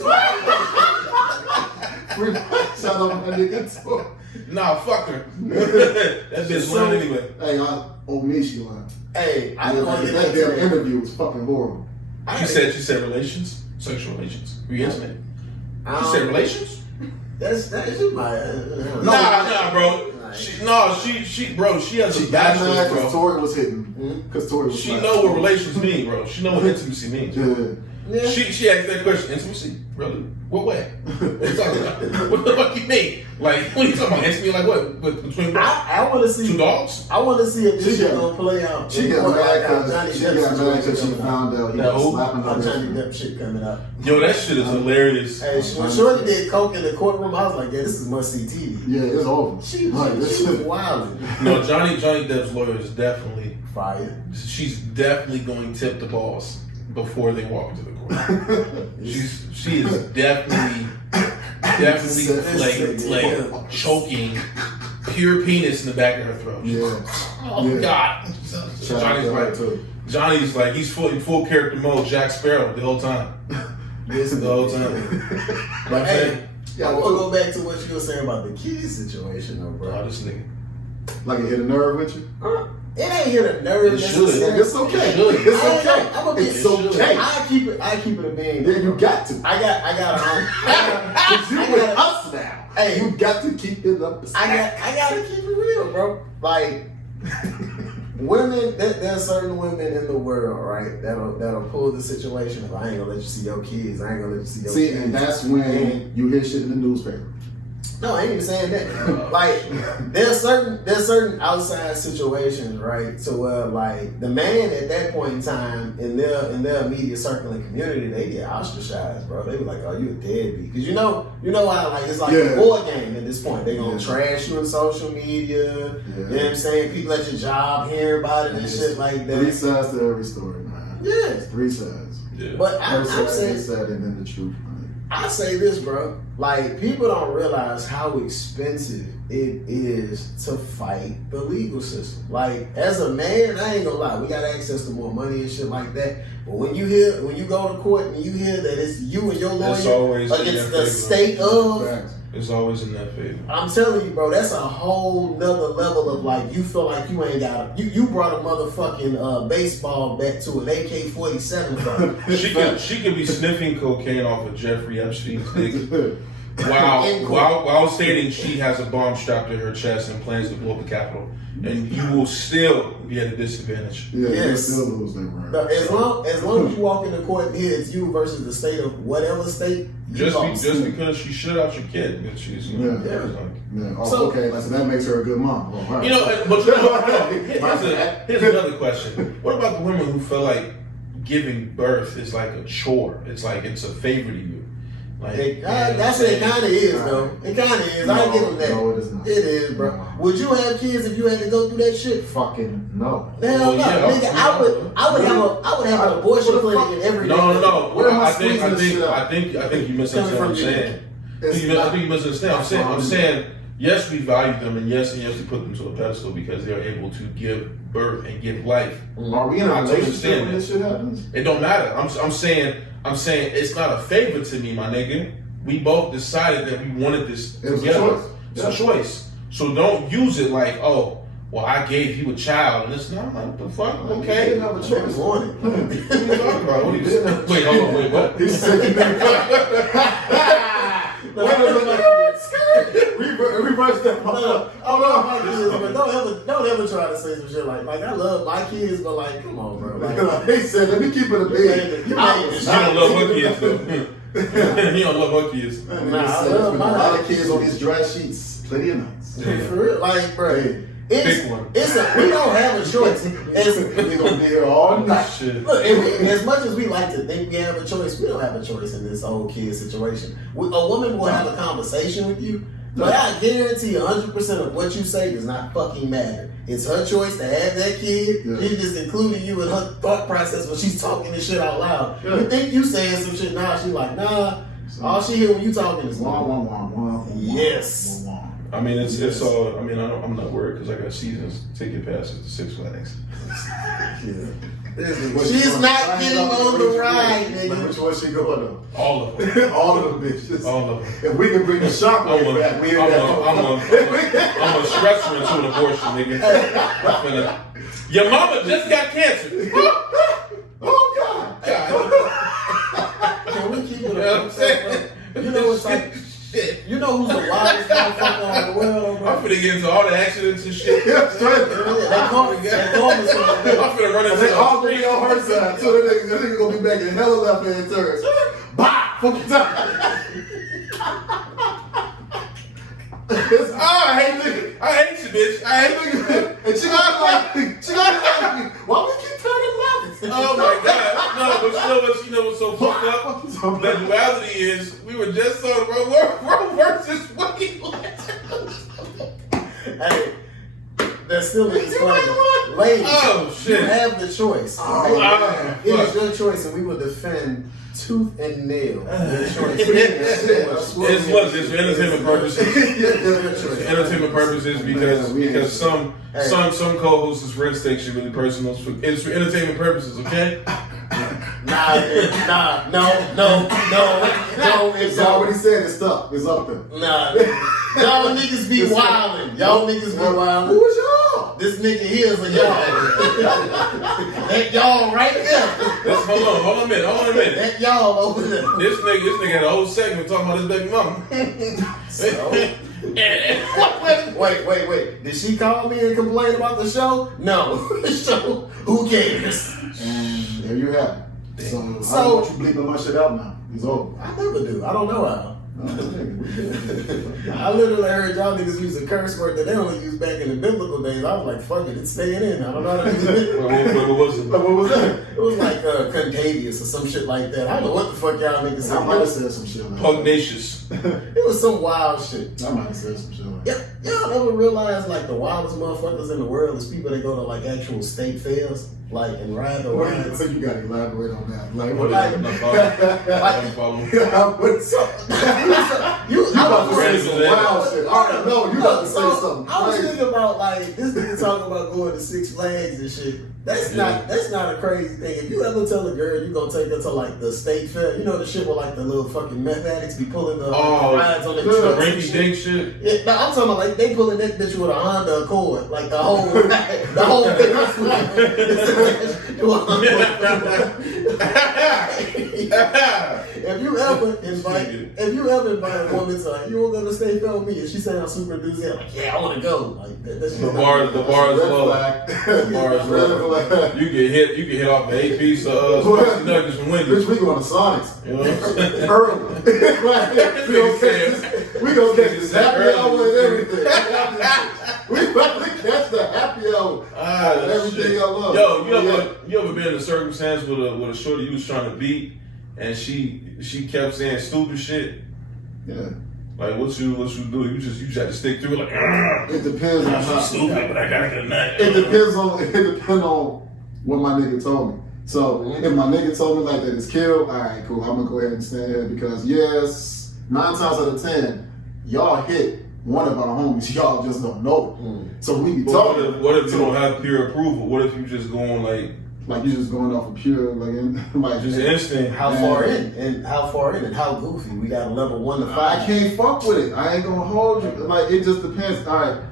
Shout out my nigga Tory. Nah, fuck her. That bitch lying anyway. Hey, on me she lying. Hey, I don't want to that damn interview was fucking horrible. She said relations, sexual relations. Were you answering it? She said relations. That's just my. Nah, bro. She has a bachelor's, bro. Tory was hitting. Because Tory was. She know what relations mean, bro. She know what intimacy means. Yeah. She asked that question. Intimacy, really? What way? What you talking about? What the fuck you mean? Like, what are you talking about? Ask me like what? Between I want to see 2 dogs. I want to see if this shit gonna play out. She got mad because she found out he was slapping her. her. Johnny Depp shit coming out. Yo, that shit is hilarious. Hey, when Shorty did coke in the courtroom, I was like, yeah, this is must see TV. Yeah, it's over. She was wilding. No, Johnny Depp's lawyer is definitely Fire. She's definitely going to tip the boss before they walk into the court. She is definitely like choking, pure penis in the back of her throat. God. Johnny's like he's full character mode, Jack Sparrow the whole time. The whole time. But hey, I want to go back to what you were saying about the kid situation, though, bro. Oh, this nigga. Like it hit a nerve with you? It ain't hit a nerve. It's okay. It's okay. I'm gonna be. It's okay. I keep it a being. Yeah, you got to. I got. Cause you with us now. Hey, you got to keep it up. I gotta keep it real, bro. Like women, there's certain women in the world, right? That'll pull the situation of I ain't gonna let you see your kids. I ain't gonna let you see your kids. And that's when you hear shit in the newspaper. No, I ain't even saying that. Like, there's certain outside situations, right? So where like the man at that point in time in their immediate circle and community, they get ostracized, bro. They be like, "Oh, you a deadbeat," because you know how like it's like a board game at this point. They gonna trash you in social media. You know what I'm saying? People at your job hear about it and shit like that. 3 sides to every story, man. Yeah, 3 sides. Yeah. But I'm saying, and then the truth. I say this, bro. Like, people don't realize how expensive it is to fight the legal system. Like, as a man, I ain't gonna lie, we got access to more money and shit like that. But when you go to court and you hear that it's you and your lawyer against the state of, it's always in that favor. I'm telling you, bro, that's a whole nother level of like, you feel like you ain't got you brought a motherfucking baseball bat to an AK-47 from. She could be sniffing cocaine off of Jeffrey Epstein's dick. While stating she has a bomb strapped to her chest and plans to blow up the Capitol, and you will still be at a disadvantage. Yeah, you still lose that right. As long as you walk into court and here it's you versus the state of whatever state. Just because she shit out your kid, that she's Oh, so, okay, so that makes her a good mom. Oh, right. You know, but here's another question. What about the women who feel like giving birth is like a chore? It's like it's a favor to you. Like, that's what it kind of is, though. It kind of is. I give them that. No, it is not. It is, bro. No. Would you have kids if you had to go through that shit? Fucking no. Hell no, nigga. I would have an abortion clinic in every. No. I think you misunderstand what I'm saying. I think you misunderstand. I'm saying yes, we value them, and yes, we put them to a pedestal because they're able to give birth and give life. Are we in a relationship when this shit happens? It don't matter. I'm saying it's not a favor to me, my nigga. We both decided that we wanted this It was together. a choice. It's a choice. So don't use it like, oh, well, I gave you a child, and it's not like, what the fuck? You Okay. didn't have a choice. on it. What are you talking about? What are you saying? Wait, hold on, wait, what? He said he didn't. Reverse that. I love my kids, but don't ever try to say some shit like I love my kids, but like, come on, bro. Like, He said, let me keep it a bit. You don't love her kids, though. You don't love her kids. Nah, I love a my lot of kids on these dry sheets. Plenty of nights. Yeah. for real, like, bro. Big one. We don't have a choice. We're gonna be here all night. Shit. Look, as much as we like to think we have a choice, we don't have a choice in this whole kid situation. A woman will have a conversation with you, but I guarantee 100% of what you say does not fucking matter. It's her choice to have that kid. Yeah. She's just including you in her thought process when she's talking this shit out loud. Yeah. You think you saying some shit now, she's like, nah. All she hear when you talking is Wah, wah, wah, wah, wah, yes. wah, wah. I mean, it's all. I mean, I'm not worried because I got seasons ticket passes to Six Flags. She's not getting on the ride, nigga. Which one she going on? All of them. All of them bitches. All of them. If we can bring the shockwave back, we ain't got I'm a stress her into an abortion, nigga. Your mama just got cancer. Oh God! Can we keep it You know what I'm saying? You know what's like? Shit. You know who's the wildest motherfucker in the world, bro? I'm finna get into all the accidents and shit. Yeah, straight. They call me I'm finna run into They the all gonna be on her side, so that nigga gonna be back in hella left hand turns. Bah! Fucking time. I hate you, bitch. I hate you. And she got like me. Why we keep turning left? Oh my God. No, but you know what's so fucked up? The duality is we were just on Roe versus Wade. Hey, that's still a disclaimer. Ladies, Oh, shit. you have the choice. Oh, it is your choice, and we will defend tooth and nail your choice. It's for entertainment purposes. Entertainment purposes because some co-hosts' friends take shit really personal. It's for entertainment purposes, okay? No. It's already said it's up. It's up there. Nah. Y'all niggas be wildin'. Y'all niggas be wildin'. Who was y'all? This nigga here is a y'all. That y'all right there. Hold on a minute. That y'all over there. This nigga had a whole segment talking about his baby mama. Wait. Did she call me and complain about the show? No. So, who cares? And there you have it. So I So- don't want you bleeping my shit out now. It's over. I never do. I don't know how. I literally heard y'all niggas use a curse word that they only used back in the biblical days. I was like, fuck it, it's staying in. I don't know how to use it. What was it? What was that? It was like contagious or some shit like that. I don't know what the fuck y'all niggas I might have said. said some shit like Pugnacious. It was some wild shit. that. I might have said some shit like that. Y'all never realize like the wildest motherfuckers in the world is people that go to like actual state fairs, like and ride the rides. What you got to elaborate on that? Like, What what? is it? You about to say some wild shit. I already know you about to say something I was crazy. thinking about like this nigga talking about going to Six Flags and shit. That's not a crazy thing. If you ever tell a girl you gonna take her to like the state fair, you know the shit where like the little fucking meth addicts be pulling the rides on the The trucks and rinky shit. dink shit. Yeah, no, I'm talking about like they pulling that bitch with a Honda Accord, like the whole thing. If you ever invite a woman to like, you want to go to state fair with me, and she sounds super enthusiastic, like, yeah, I want to go. Like that's The bar is low. The bar is low. You get hit off the 8-piece nuggets from Bitch, Wendy's. we going to Sonics. You know what I'm saying? Early. We gonna catch this happy hour and everything. We about to catch the happy hour. Everything shit. I love. Yo, you ever been in a circumstance with a shorty you was trying to beat and she kept saying stupid shit? Yeah. Like what you do? You just had to stick through it like It depends on how she's stupid, but I gotta get a nut. It depends on what my nigga told me. So if my nigga told me like that it's killed, all right, cool. I'm gonna go ahead and stand here because yes, 9 times out of 10, y'all hit one of our homies. Y'all just don't know it. So we be But talking. what if you don't have peer approval? What if you just going like you just going off of pure like just instinct? How far in and how goofy? We got a level 1 to 5. I can't fuck with it. I ain't gonna hold you. Like it just depends. All right,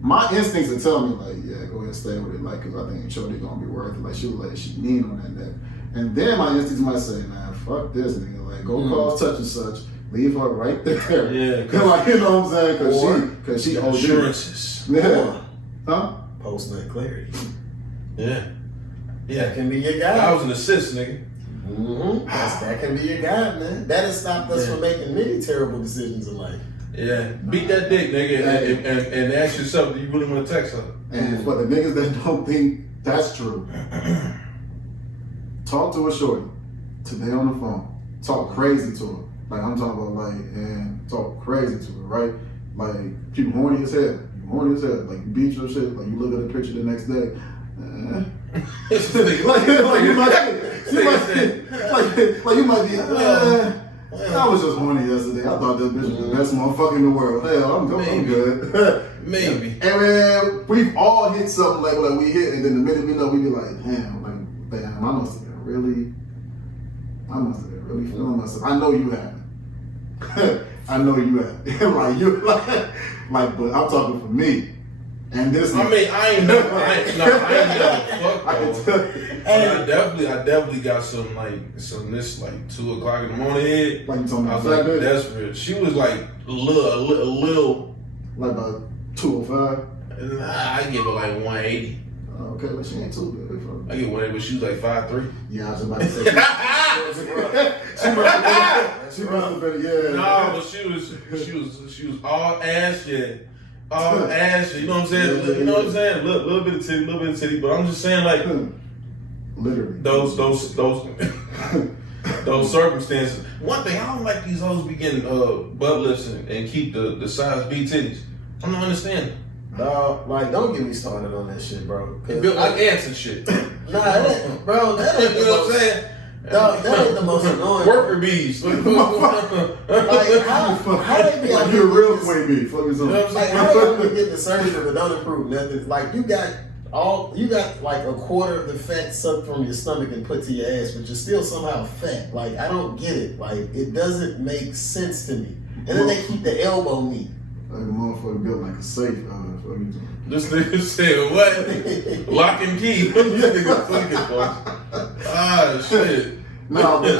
my instincts will tell me like, yeah, go ahead and stay with it, like, cause I think Shorty gonna be worth it. Like she was like she mean on that day, and then my instincts might say, man, fuck this nigga. Like go cause such and such. Leave her right there. Yeah, cause like you know what I'm saying? Cause she assurances. Yeah. Huh? Post nut clarity. Yeah. That can be your guy. That was an assist, nigga. That can be your guy, man. That has stopped us from making many terrible decisions in life. Yeah. Beat that dick, nigga, and ask yourself, do you really want to text her? And for the niggas that don't think that's true, talk to a shorty today on the phone. Talk crazy to her. Like I'm talking about, like, and talk crazy to her, right? Like you horny as hell. You horny as hell. Like you beat your shit. Like you look at the picture the next day. You might be. I was just horny yesterday. I thought this bitch was the best motherfucker in the world. Hell, I'm good. Maybe. And man, we've all hit something like we hit, and then the minute we know, we be like, damn, I must have been really feeling myself. I know you have. I know you have. But I'm talking for me. And this. I mean, I ain't never fucked though. I definitely got some this 2:00 in the morning head. Like you told me, I was like desperate. She was like a little like about 205. I give her like 180. Okay, but she ain't too good. I get 180, but she was like 5'3". Yeah, I was about to say. She must have been, yeah. No, but she was all ass, yeah. All ass, you know what I'm saying? You know what I'm saying? Little bit of titty, but I'm just saying like literally those circumstances. One thing, I don't like these hoes be getting butt lifts and keep the size B titties. I don't understand. Like, don't get me started on that shit, bro. They built like ants and shit. Nah, that ain't You know what I'm saying? Dog, that ain't the most annoying. Worker bees. Like, how they be out you're here real with queen bee. Fuck is on. Like, how they out here get the surgery but don't improve nothing? Like, you got like a quarter of the fat sucked from your stomach and put to your ass, but you're still somehow fat. Like, I don't get it. Like, it doesn't make sense to me. And then they keep the elbow meat. Like a motherfucker built like a safe. This nigga said what? Lock and key. This nigga fucking fuck. Ah shit. No, but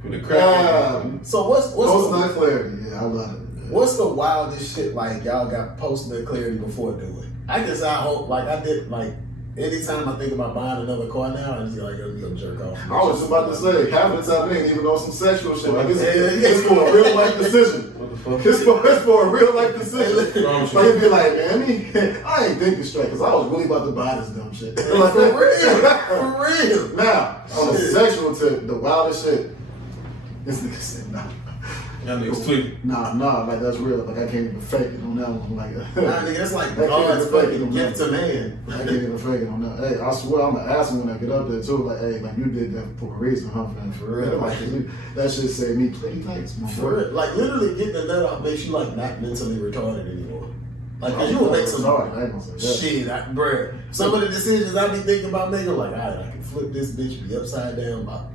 for the crack. So what's post-nut clarity? Yeah, I love it. What's the wildest shit like y'all got post-nut clarity before doing? I hope like I did like anytime I think about buying another car now, I just like go jerk off. I was just about to say half the time they ain't even on some sexual shit. Like it's for a real life decision. It's for a real life decision. Like it'd be like, man, I ain't thinking straight because I was really about to buy this dumb shit. Like, for real. Now on the sexual tip, the wildest shit. This nigga said nah. That nigga's tweaking. Nah, like that's real. Like I can't even fake it on that one. Like nah, nigga, that's like God's fucking gift to man. I can't even fake it on that. Hey, I swear I'm gonna ask him when I get up there too. Like, hey, like you did that for a reason, huh, man? For real. Like that shit saved me plenty times. For real. Like literally getting the nut off makes you like not mentally retarded anymore. Like, cause you will make some shit, bruh. Some of the decisions I be thinking about making, like, all right, I can flip this bitch, be upside down about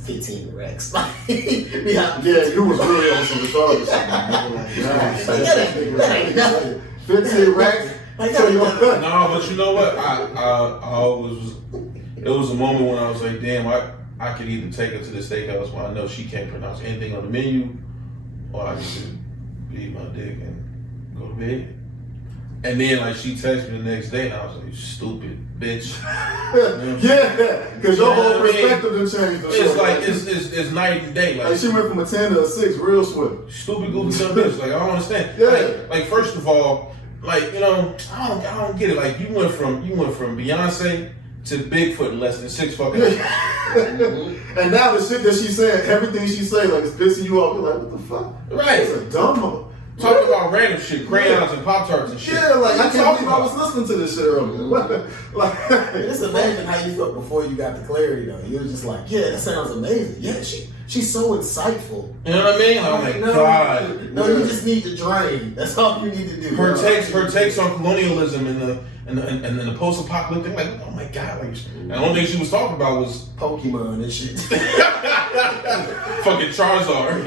15 racks. Like, yeah, you was really on some retarded shit. Like, that 15 racks. No, but you know what? I always it was a moment when I was like, damn, I could either take her to the steakhouse where I know she can't pronounce anything on the menu, or I could eat my dick and go to bed. And then like she texted me the next day and I was like, stupid bitch. Yeah, because your whole perspective done changed. It's like it's night and day. Like she went from a 10 to a 6 real swift. Stupid goofy dumb bitch. Like I don't understand. Yeah. Like first of all, like, you know, I don't get it. Like you went from Beyonce to Bigfoot in less than 6 fucking years. And now the shit that she said, everything she say, like it's pissing you off. You're like, what the fuck? Right. It's a dumb mother. Talking about random shit, crayons and Pop-Tarts and shit. Yeah, like I can't believe I was listening to this shit earlier. Just imagine how you felt before you got the clarity though. You was just like, yeah, that sounds amazing. Yeah, she's so insightful. You know what I mean? Oh my God. No, you just need to drain. That's all you need to do. Her takes on colonialism and the post-apocalyptic, like, oh my God, like, and the only thing she was talking about was Pokemon and shit. fucking Charizard.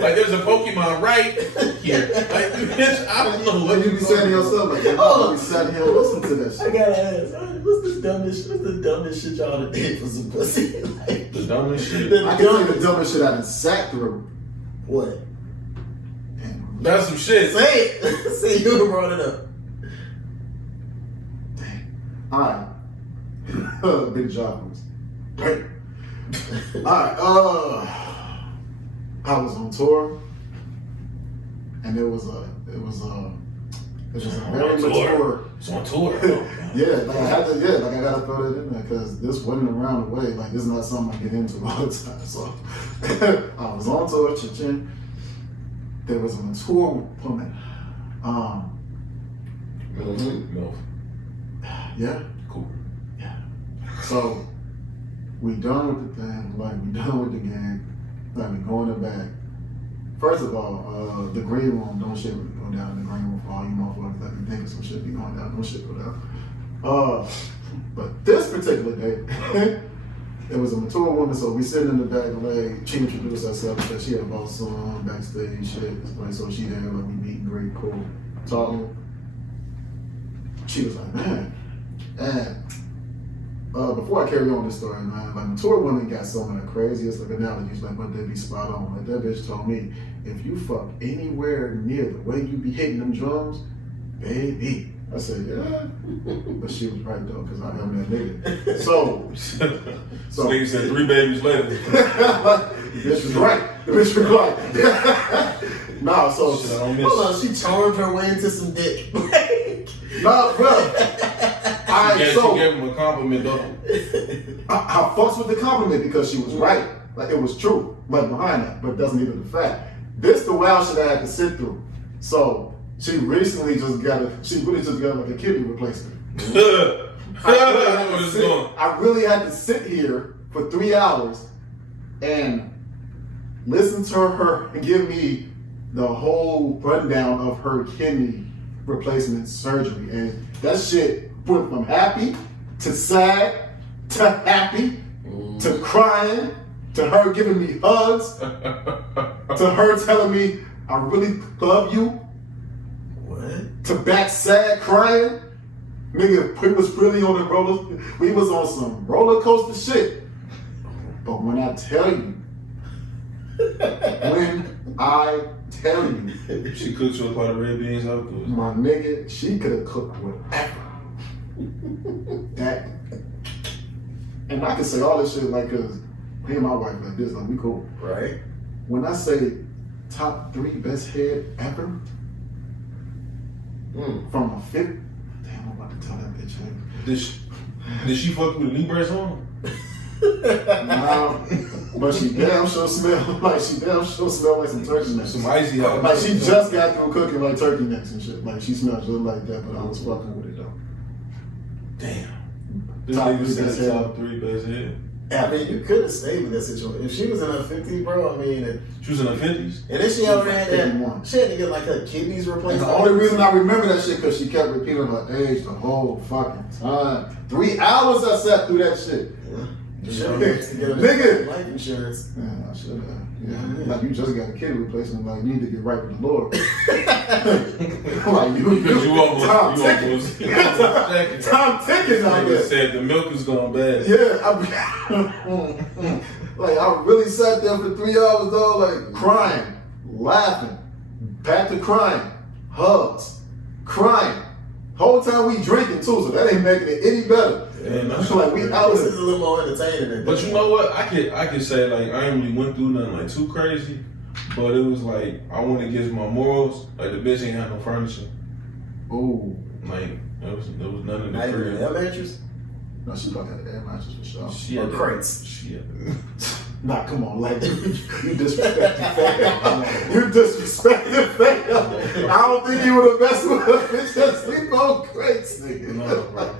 Like, there's a Pokemon right here. Like, bitch, I don't know What you be saying to yourself? Like, you be sitting here listening to this. I gotta ask, what's the dumbest shit y'all done did for some pussy? Like, the dumbest shit. I can tell you the dumbest shit I done sat through. What? That's some shit. Say it. Say you brought it up. Alright. Big job. Alright, I was on tour and it was a very mature. It's on tour. Yeah, like I gotta throw that in there because this wasn't around the way. Like this is not something I get into all the time. So I was on tour, cha-ching. There was a mature woman. No. Yeah. Cool. Yeah. So we done with the thing, like we done with the game, like we go in the back. First of all, the green room, don't shit really go down in the green room for all you motherfuckers that be thinking some shit be going down, don't shit go down. But this particular day, it was a mature woman, so we sitting in the back, like she introduced herself because she had a boss on backstage shit. Like so she there, like we meet and great, cool, talking. She was like, man, and before I carry on this story, man, like mature women got some of the craziest like analogies, like but they be spot on. Like that bitch told me, if you fuck anywhere near the way you be hitting them drums, baby. I said, yeah. But she was right though, because I am that nigga. So Nigga said 3 babies later. The bitch was right. The bitch was right. Nah, so Hold on, she charmed her way into some dick. nah, bro. She gave him a compliment though. I fucks with the compliment because she was right. Like it was true. But behind that, but it doesn't even the fact. This the wild shit I had to sit through. So she really just got like a kidney replacement. I really had to sit here for 3 hours and listen to her and give me the whole rundown of her kidney replacement surgery. And that shit went from happy to sad to happy to crying to her giving me hugs to her telling me I really love you. What? To back sad crying. Nigga, we was really on we was on some roller coaster shit. But when I tell you, She cooked you a pot of red beans afterwards. my nigga, she could have cooked whatever. That, and I can say all this shit like, cause me and my wife like this, like we cool. Right? When I say top 3 best head ever, from a fit, damn, I'm about to tell that bitch. Did she fuck with a knee brace on? Nah, but she damn sure smell like some turkey necks. Some icy hot. Like she just got through cooking like turkey necks and shit. Like she smelled just like that, but I was fucking with it though. Damn. This Top nigga 3 best said head. top 3 best head. I mean, you could have stayed with that situation. If she was in her 50s, bro, I mean, She was in her 50s. and then she already had 51. that, she had to get like her kidneys replaced. And the only reason I remember that shit because she kept repeating her age the whole fucking time. 3 hours I sat through that shit. You should have managed to get her Nigga. life insurance. Yeah, I should have. Yeah. Like you just got a kidney replacement, like you need to get right with the Lord. Like Because you almost time checking. Time ticking out Nigga there. said the milk is going bad. Yeah, like I really sat there for 3 hours though, like crying, laughing, back to crying, hugs, crying. Whole time we drinking too, so that ain't making it any better. Yeah, no. Like we out This there. is a little more entertaining than But you know what? I could say like I ain't really went through nothing like too crazy, but it was like I went against my morals. Like the bitch ain't had no furniture. Ooh. Like there was none in the Not even an crib. air mattress No, she probably had an air mattress for sure. She or had crates. Shit. Nah, come on, like you disrespecting fam. You disrespecting fam. I don't think you would have messed with a bitch that sleep on crates, nigga. No, bro.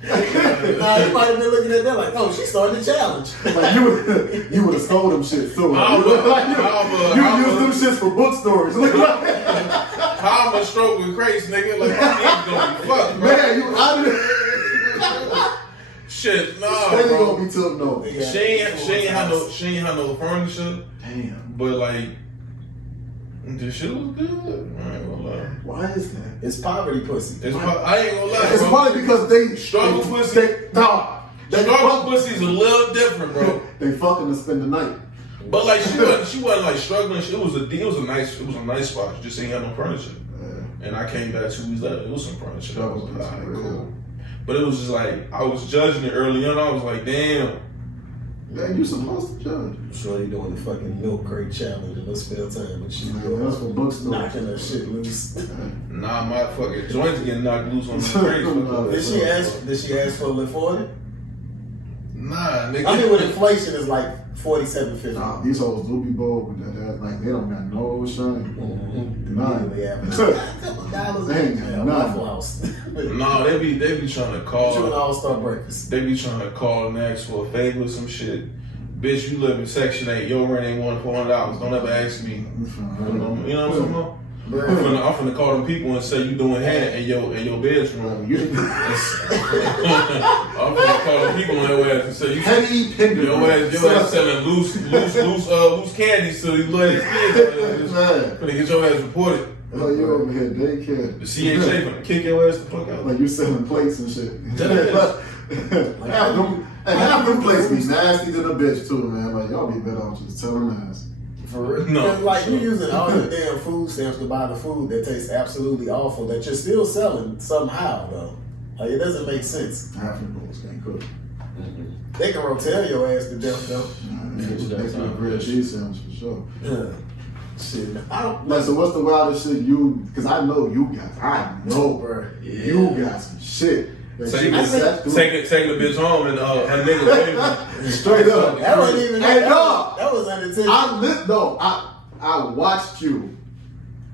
Nah, you might have been looking at that like, oh, she started the challenge. Like you would have stole them shit too. You use them shits for book stories. How I'm a stroke with crazy nigga? Like my niggas gonna be fucked, bro. Man, you out of there. Shit, nah, They bro. gonna be took no. She ain't had no furniture. Damn. But like, the shit was good. I ain't gonna lie. Why is that? It's poverty pussy. I ain't gonna lie. It's bro. probably because they Struggle pussy. Struggle pussy's a little different, bro. They fucking to spend the night. But like she wasn't like struggling. It was a nice spot. She just ain't had no furniture. And I came back 2 weeks later. It was some furniture. That was like, cool. But it was just like I was judging it early on. I was like, damn. Yeah, you supposed to judge. I'm sure they doing the fucking milk crate challenge in her spare time, but she That's for books. knocking her shit loose. Nah, my fucking joints getting knocked loose on the crazy. Did she ask for a lift for it? Nah, nigga. I mean, with inflation, it's like $47.50. Nah, these hoes do be bold with that. Like they don't got no shine. None. They have They ain't got Waffle none. House. No, they be trying to call. You an all-star breakfast. They be trying to call and ask for a favor or some shit. Bitch, you live in Section 8. Your rent ain't $400. Don't ever ask me. You know what I'm talking about? I'm finna call them people and say you doing hair in your bedroom. I'm finna call them people on your ass and say you your ass selling loose candy so these little kids finna get your ass reported. Oh, you over here daycare. The CHA finna kick your ass the fuck out. Like you selling plates and shit. Half them plates be nasty to the bitch too, man. Like y'all be better off just telling us. For real. No, Like you using all the damn food stamps to buy the food that tastes absolutely awful that you're still selling somehow though. Like it doesn't make sense. Half them bulls can't cook. They can rotel your ass to death though. They can grilled cheese sandwich for sure. Shit. I don't Like, so what's the wildest shit you? Because I know you guys. I know, bro. you got some shit. So you can take the bitch home and her nigga waving. Straight up. That wasn't even Hey, that. no. That was unintentional. I watched you.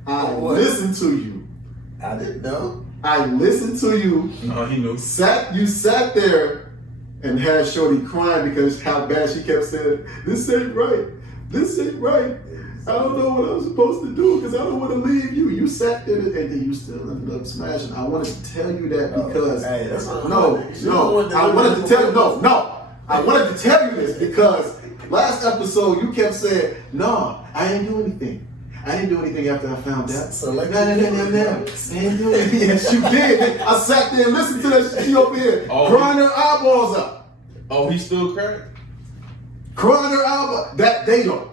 I What? listened to you. I didn't know. I listened to you. No, he knew. You sat there and had Shorty crying because how bad she kept saying, "This ain't right. This ain't right. I don't know what I'm supposed to do because I don't want to leave you." You sat there and then you still ended up smashing. I wanted to tell you that because Hey, that's not I wanted to tell you this because last episode you kept saying, "No, I didn't do anything. I didn't do anything after I found out." So like No. I ain't do anything. Yes, you did. I sat there and listened to that shit. She over here crying her eyeballs up. Oh, he still cracked? Crying her eyeballs. That they don't.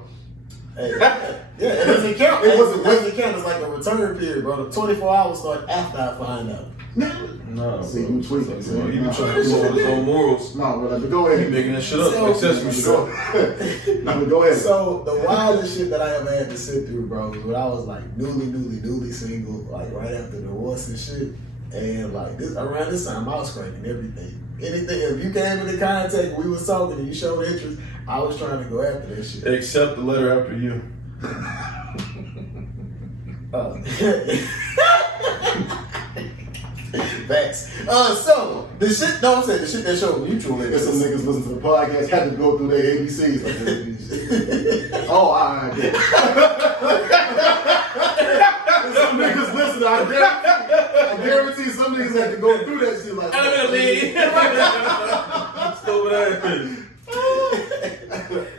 Hey, yeah, it doesn't count. It doesn't count as like a return period, bro. The 24 hours start after I find out. No. See, you tweaking. He been trying to go on his own morals. No, but go ahead. He making that shit up like Sesame Street. No, but go ahead. So the wildest shit that I ever had to sit through, bro, was when I was like newly single, like right after divorce and shit. And like around this time, I was cranking everything. Anything, if you came into contact, we was talking and you showed interest, I was trying to go after that shit. Except the letter after you. Facts. So the shit. No, I'm saying the shit that showed mutual If interest. some niggas listen to the podcast, had to go through their ABCs. Oh, all right. Good. Some niggas listen. I guarantee some niggas had to go through that shit like.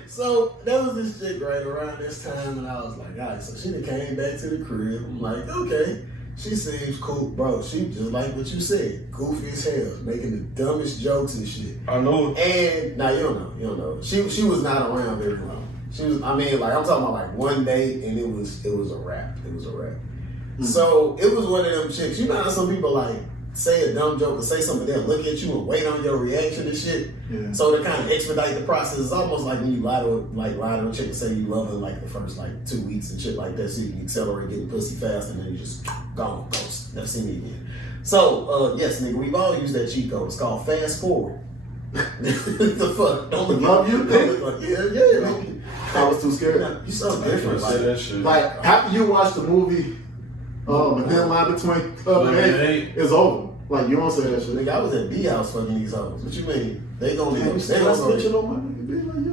So that was this chick right around this time, and I was like, all right. So she done came back to the crib. I'm like, okay. She seems cool, bro. She just like what you said, goofy as hell, making the dumbest jokes and shit. I know. And now you don't know. She was not around very long. She was. I mean, like I'm talking about like one day, and it was a wrap. It was a wrap. Mm-hmm. So it was one of them chicks. You know how some people like say a dumb joke or say something, they'll look at you and wait on your reaction and shit. Yeah. So to kind of expedite the process, it's almost like when you lie to a chick and say you love her like the first like 2 weeks and shit like that, so you can accelerate getting pussy fast and then you just gone, ghost, never see me again. So yes, nigga, we've all used that cheat code. It's called fast forward. The fuck? Don't look love you? Yeah. I was too scared. You so different. Like after you watch the movie, the thin line between club and hate is over. Like, you don't say that shit. Nigga, I was at B house fucking these hoes. What you mean? They gonna Damn, you they still gonna snitching on my nigga, bitch, like, you.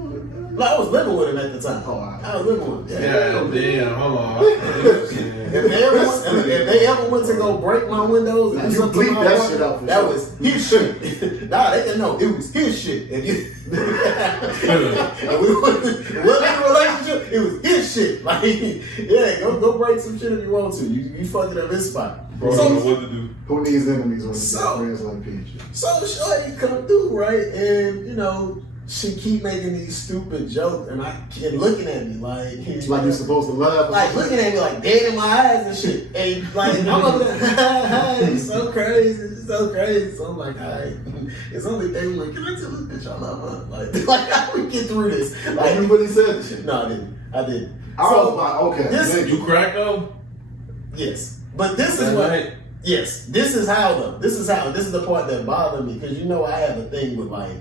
Like, I was living with him at the time. Oh, all right. I was living with him. Damn, hold on. If they ever went to go break my windows and Now, do you something to bleep my that apartment, shit out for that sure. was his shit. Nah, they didn't know it was his shit. And we wasn't in a relationship. It was his shit. Like, yeah, go break some shit if you want to. You fucking up his spot. Bro, I don't know what to do. Who needs enemies when you So- got friends like Peach? So shorty come through, right? And you know, she keep making these stupid jokes and looking at me like You're supposed to laugh. like looking at me like dead in my eyes and shit. And like I'm over there, it's so crazy, it's so crazy. So I'm like, all right, it's only day one. Can I tell this bitch I love her? Like how we get through this? Like, you really said this shit. No, I didn't. I was like, okay. This- You crack though? Yes, but this is That what. night? Yes, this is how though. This is the part that bothered me because you know I have a thing with like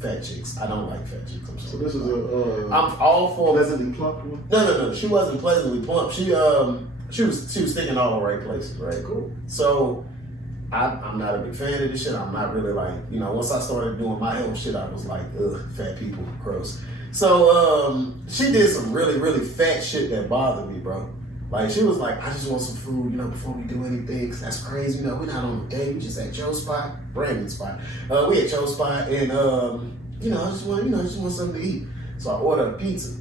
fat chicks. I don't like fat chicks. I'm So sorry. this is a I'm all for. pleasantly plump one. No. She wasn't pleasantly plump. She was sticking all the right places. Right. Cool. So I'm not a big fan of this shit. I'm not really like, you know, once I started doing my health shit, I was like, ugh, fat people, gross. So she did some really, really fat shit that bothered me, bro. Like, she was like, I just want some food, you know, before we do anything, because that's crazy. You know, we're not on a date. We just at Joe's spot, Brandon's spot. We at Joe's spot, and, you know, I just want something to eat. So I ordered a pizza.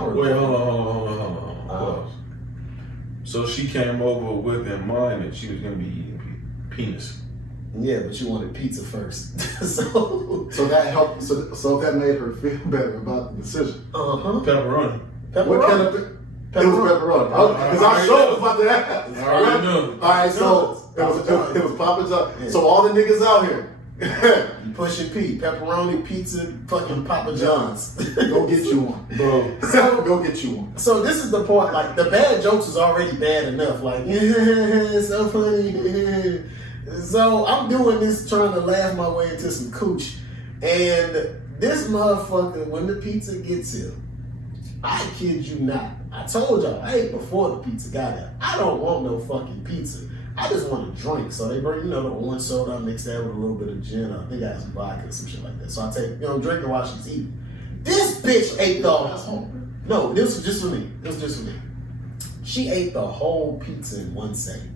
Wait, hold on. Pause. So she came over with in mind that she was going to be eating penis. Yeah, but you wanted pizza first. So that helped. So that made her feel better about the decision. Pepperoni. What kind of? It was pepperoni. Because I sure was about to ask. I already know. All right, so it was Papa John. Yeah. So all the niggas out here, you pushing P, pepperoni, pizza, fucking Papa John's. go get you one, bro. Go get you one. So this is the part, like, the bad jokes is already bad enough. Like, yeah, so funny. So I'm doing this trying to laugh my way into some cooch. And this motherfucker, when the pizza gets here, I kid you not. I told y'all, I ate before the pizza got here. I don't want no fucking pizza. I just want a drink. So they bring, you know, the orange soda, I mix that with a little bit of gin. I think I had some vodka or some shit like that. So I take, you know, drink it while she's eating. This bitch ate the whole, no, this was just for me. This was just for me. She ate the whole pizza in 1 second.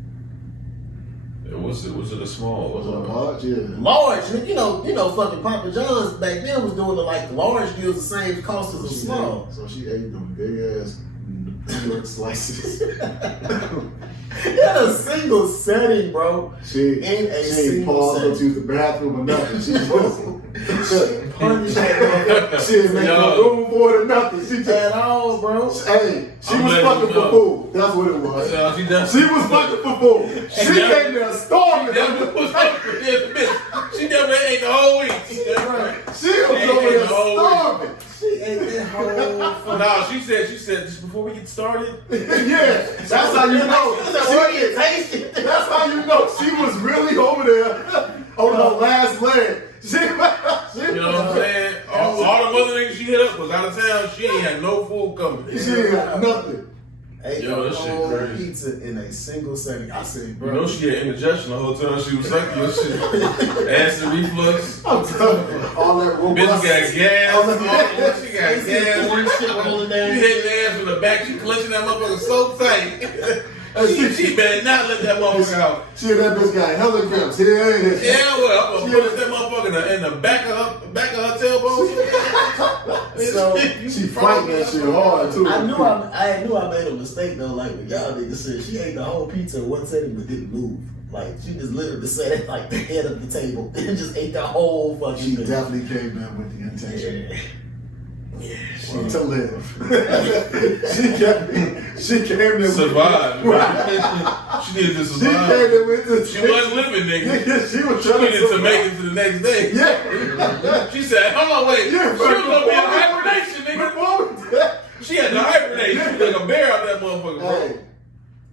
Was it a small? Was it a large? Yeah. Large, you know, fucking Papa John's back then was doing the like large deals the same cost as a small. So she ate them big ass New York slices. In a single setting, bro. She ain't paused her to use the bathroom or nothing. She just Punished that she didn't make no room for it or nothing. She just at all, bro. Hey, she was fucking for food. That's what it was. She was fucking for food. She came there storming. She never ate the whole week. She was over there starving. She ate that whole. No, she said just before we get started. Yeah, that's how you know. That's how you know she was really over there on her last leg. You know what I'm saying? All the other niggas she hit up was out of town. She ain't had no food coming. She ain't had nothing. Ate Yo, the that shit whole crazy. pizza in a single setting. I said, bro. You know she had indigestion the whole time she was sucking your shit. Acid reflux. I'm telling you, all that robust. Bitch got gas. She got gas. Orange shit rolling You down. hit the ass from the back. She clenching that motherfucker so tight. She better not let that motherfucker out. She and that bitch got hella grips. Yeah. Well, I'm gonna put that motherfucker in the back of her tailbone. So She fighting that shit hard too. I knew I made a mistake though. Like when y'all niggas said she ate the whole pizza in 1 second but didn't move. Like she just literally sat at like the head of the table and just ate the whole fucking She thing. definitely came in with the intention. Yeah. To live. she came in with Survive. She needed to She came survive. in with the She wasn't living, nigga. She was She trying needed to survive. make it to the next day. Yeah. She said, hold on, wait. Yeah, She was gonna be in hibernation, nigga. Before that. She had to hibernate. She was like a bear out that motherfucker, bro.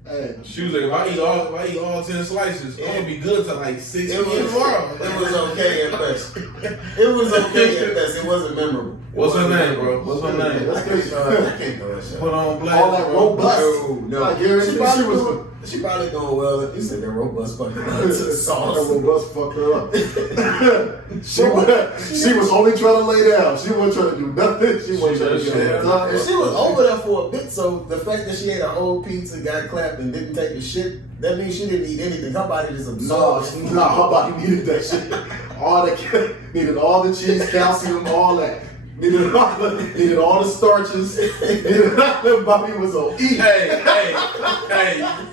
Hey. She was like, if I eat all 10 slices, I'm gonna be good till like 6 It p.m. tomorrow. was okay at best. It was okay at best. It wasn't memorable. What's her name, bro? What's her name? I can't know that shit. Put on black. All that robust. No. I guarantee She probably she was. do She probably going, well, you said that robust fucking to the sauce. That robust fucked her up. she was only trying to lay down. She wasn't trying to do nothing. She wasn't trying to get on top. And she was over there for a bit, so the fact that she ate a whole pizza, got clapped, and didn't take a shit, that means she didn't eat anything. Her body just absorbed. No, her body needed that shit. Needed all the cheese, calcium, all that. Needed all the starches. Her body was on E. Hey,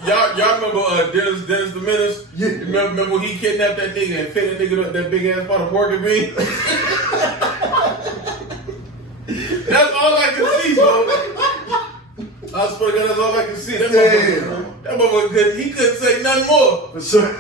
y'all remember Dennis the Menace? Yeah. Remember when he kidnapped that nigga and fed that nigga up that big ass pot of pork and beans? That's all I can see, bro. I swear to God, that's all I can see. That motherfucker, he couldn't say nothing more. For sure.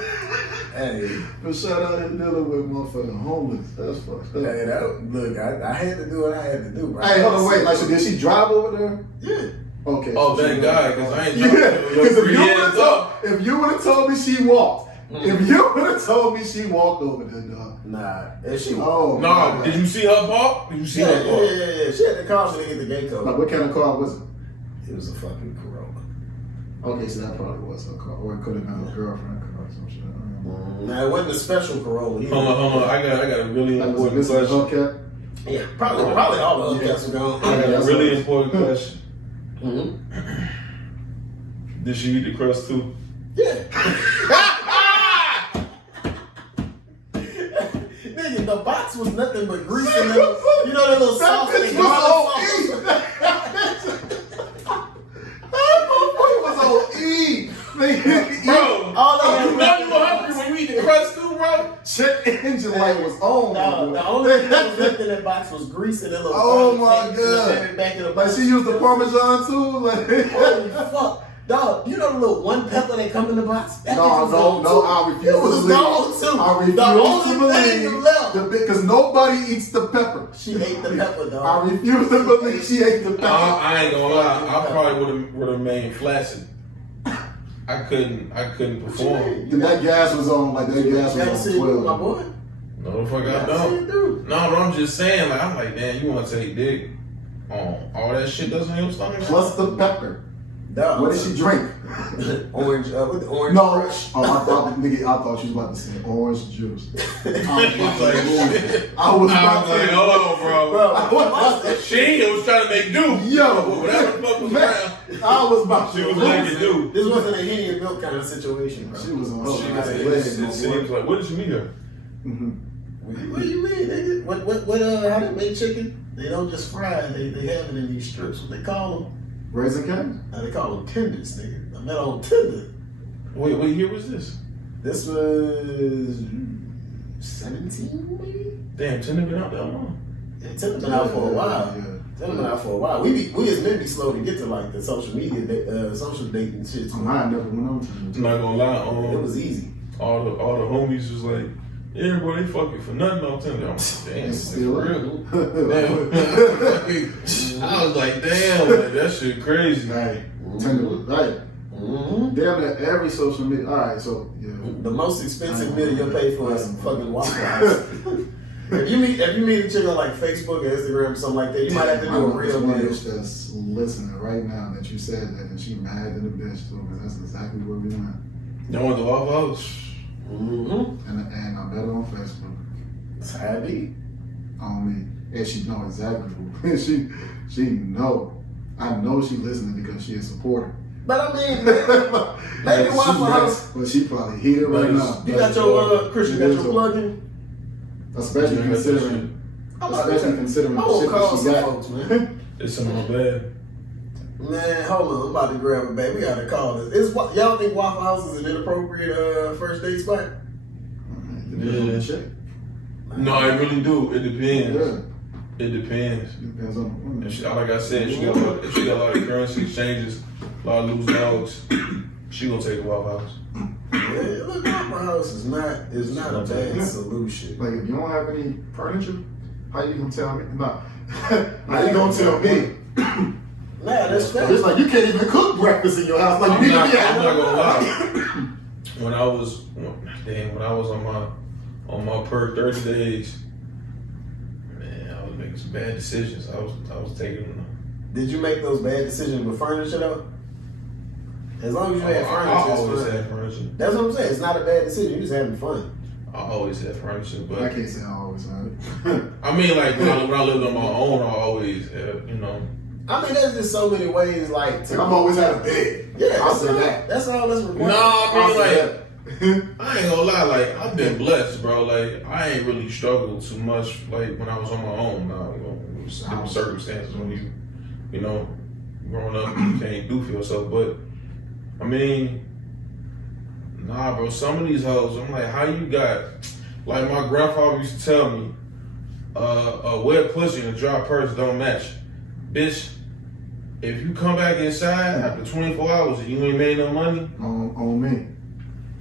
Hey. But shout out to dealing with motherfucking homeless. That's fucked up. Hey, look, I had to do what I had to do, bro. Hey, hold on, wait. Like, so did she drive over there? Yeah. Okay. Oh, so thank God, because I ain't Because driving. if you would have told me she walked, if you would have told me she walked over there, dog. Nah, if she Nah, did you see her park? Did you see her park? Yeah. She had the car so they get the gate code. Like, what kind of car was it? It was a fucking Corolla. Okay, so that probably was her car. Or it could have been her girlfriend car or some shit. Nah, it wasn't a special Corolla. Hold on. I got a really important question. Hubcap? Yeah, probably all the hubcaps are gone. I got a really important question. Mm-hmm. Did she eat the crust too? Yeah. Nigga, the box was nothing but grease and little, you know that little sauce. That bitch was on E. Bro, you know you were hungry when you eat the crust too, bro? Check engine light was on. No, the only thing that was left in that box was grease and a little. Oh my God! Back in the Like she used the Parmesan too. Like holy fuck. Dog, you know the little one pepper that come in the box? That No, I refuse it was to believe. gone too. I refuse the to only thing believe. left. Because nobody eats the pepper. She ate the pepper, dog. I refuse to believe she ate the pepper. I ain't gonna lie. I probably would have remained flaccid. I couldn't perform. Then that gas was on, like that gas was on 12. My boy. No, the fuck I don't. No, but I'm just saying, like, I'm like, damn, you want to take dick on all that shit that's in your stomach? Plus the pepper. Dog. What did she drink? Orange, with the orange. No. Crush. Oh, I thought she was about to say orange juice. I I was was about to like, say, hold on, bro. Bro, She was trying to make do. Yo, Whatever the fuck was around. I was about She to was making do. this wasn't a Henny and milk kind of situation, bro. She was on She her was legs. it seems like, what did you meet her? What do you mean, nigga? What, how they make chicken? They don't just fry it, they have it in these strips. What they call them? Raisin cane? They call them tenders, nigga. I met on tender. Wait, what year was this? This was 17, maybe? Damn, Tinder been out that long. Yeah, tender been out for a while. Yeah. Tender been out for a while. We as men be slow to get to like the social media, social dating shit. Mine never went on to I'm not gonna lie. It was easy. All the homies was like, yeah, bro, they fucking for nothing on Tinder. I'm like, damn, It's for still real. real. Damn. I was like, damn, like, that shit crazy. Right. Tinder was right. Mm-hmm. Damn near every social media. All right, so yeah. The most expensive meal you'll pay for is fucking Waffle House. If you meet a chick on like Facebook or Instagram or something like that, you might have to do a real meal. That's listening right now that you said that, and she mad than a bitch too, because that's exactly what we want. You want the Waffle House? Mm-hmm. And I met her on Facebook. It's happy. On me, and she know exactly who. she know. I know she listening because she a supporter. But I mean, maybe Waffle House. But she probably heated right now. You got your Chris, you got your plug in. Especially considering the shit that she got. Folks, man. It's in my bed. Man, hold on, I'm about to grab a bag. We gotta call this. Y'all think Waffle House is an inappropriate first date spot? Yeah. Chick. No, I really do. It depends. Yeah. It depends. Depends on the woman. And she, like I said, she got a lot of currency exchanges, a lot of loose dogs. She gonna take the Waffle House. Yeah, look, Waffle House is not a bad solution. Like if you don't have any furniture, how you gonna tell me? No. How you gonna tell me? Nah, that's fair. It's like you can't even cook breakfast in your house. Like I'm you not need to gonna lie. When I was on my per 30 days, man, I was making some bad decisions. I was taking them. Did you make those bad decisions with furniture though? As long as you have furniture, I always it's fun. had furniture. That's what I'm saying. It's not a bad decision. You're just having fun. I always had furniture, but I can't say I always had it. I mean, like when I lived on my own, I always had, you know. I mean, there's just so many ways, like I've always had a bed. Yeah, I'll say that. That's all that's required. No, I mean, like, that. I ain't gonna lie, like, I've been blessed, bro. Like, I ain't really struggled too much, like, when I was on my own. Now, you know, it was different circumstances when you know, growing up, you can't do for yourself. But, I mean, nah, bro, some of these hoes, I'm like, how you got, like, my grandfather used to tell me, a wet pussy and a dry purse don't match. Bitch, if you come back inside after 24 hours and you ain't made no money, on me.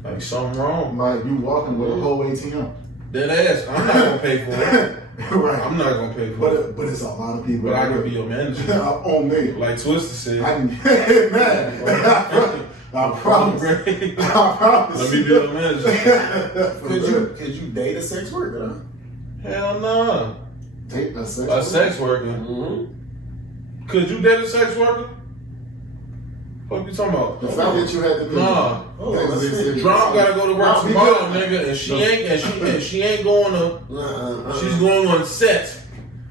like something wrong. Like you walking with a whole ATM. That ass, I'm not gonna pay for it. Right. I'm not gonna pay for it. But it's a lot of people. But I can be your manager. On me. Like Twister said. I can, man. I promise. I promise. Let me be your manager. Could you date a sex worker? Huh? Hell no. Date a sex A sex worker. Mm-hmm. Could you date a sex worker? What you talking about? The fact that you had to Nah. Drum gotta go to work tomorrow, nigga, and she ain't going to. She's going on set.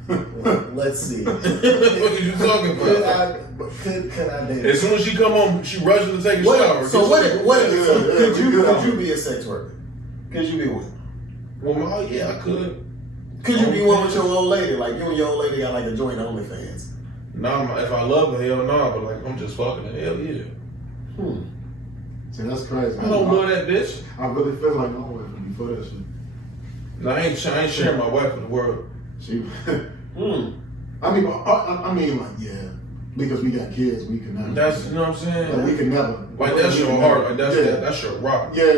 Let's see. What are you talking about? Could I date? As soon as she come home, she rushes to take a shower. So could you be a sex worker? Could you be one? Well, yeah, I could. Could you be one with your old lady? Like you and your old lady got like a joint OnlyFans. Nah, if I love her, hell no. But like, I'm just fucking her. Hell yeah. See, that's crazy. I don't love that bitch. I really feel like my wife would be for that shit. No, I ain't sharing my wife with the world. She. I mean, like, yeah, because we got kids, we can never. That's, you know what I'm saying? Like, we can never. Like, that's your heart. Like, that's your rock. Yeah.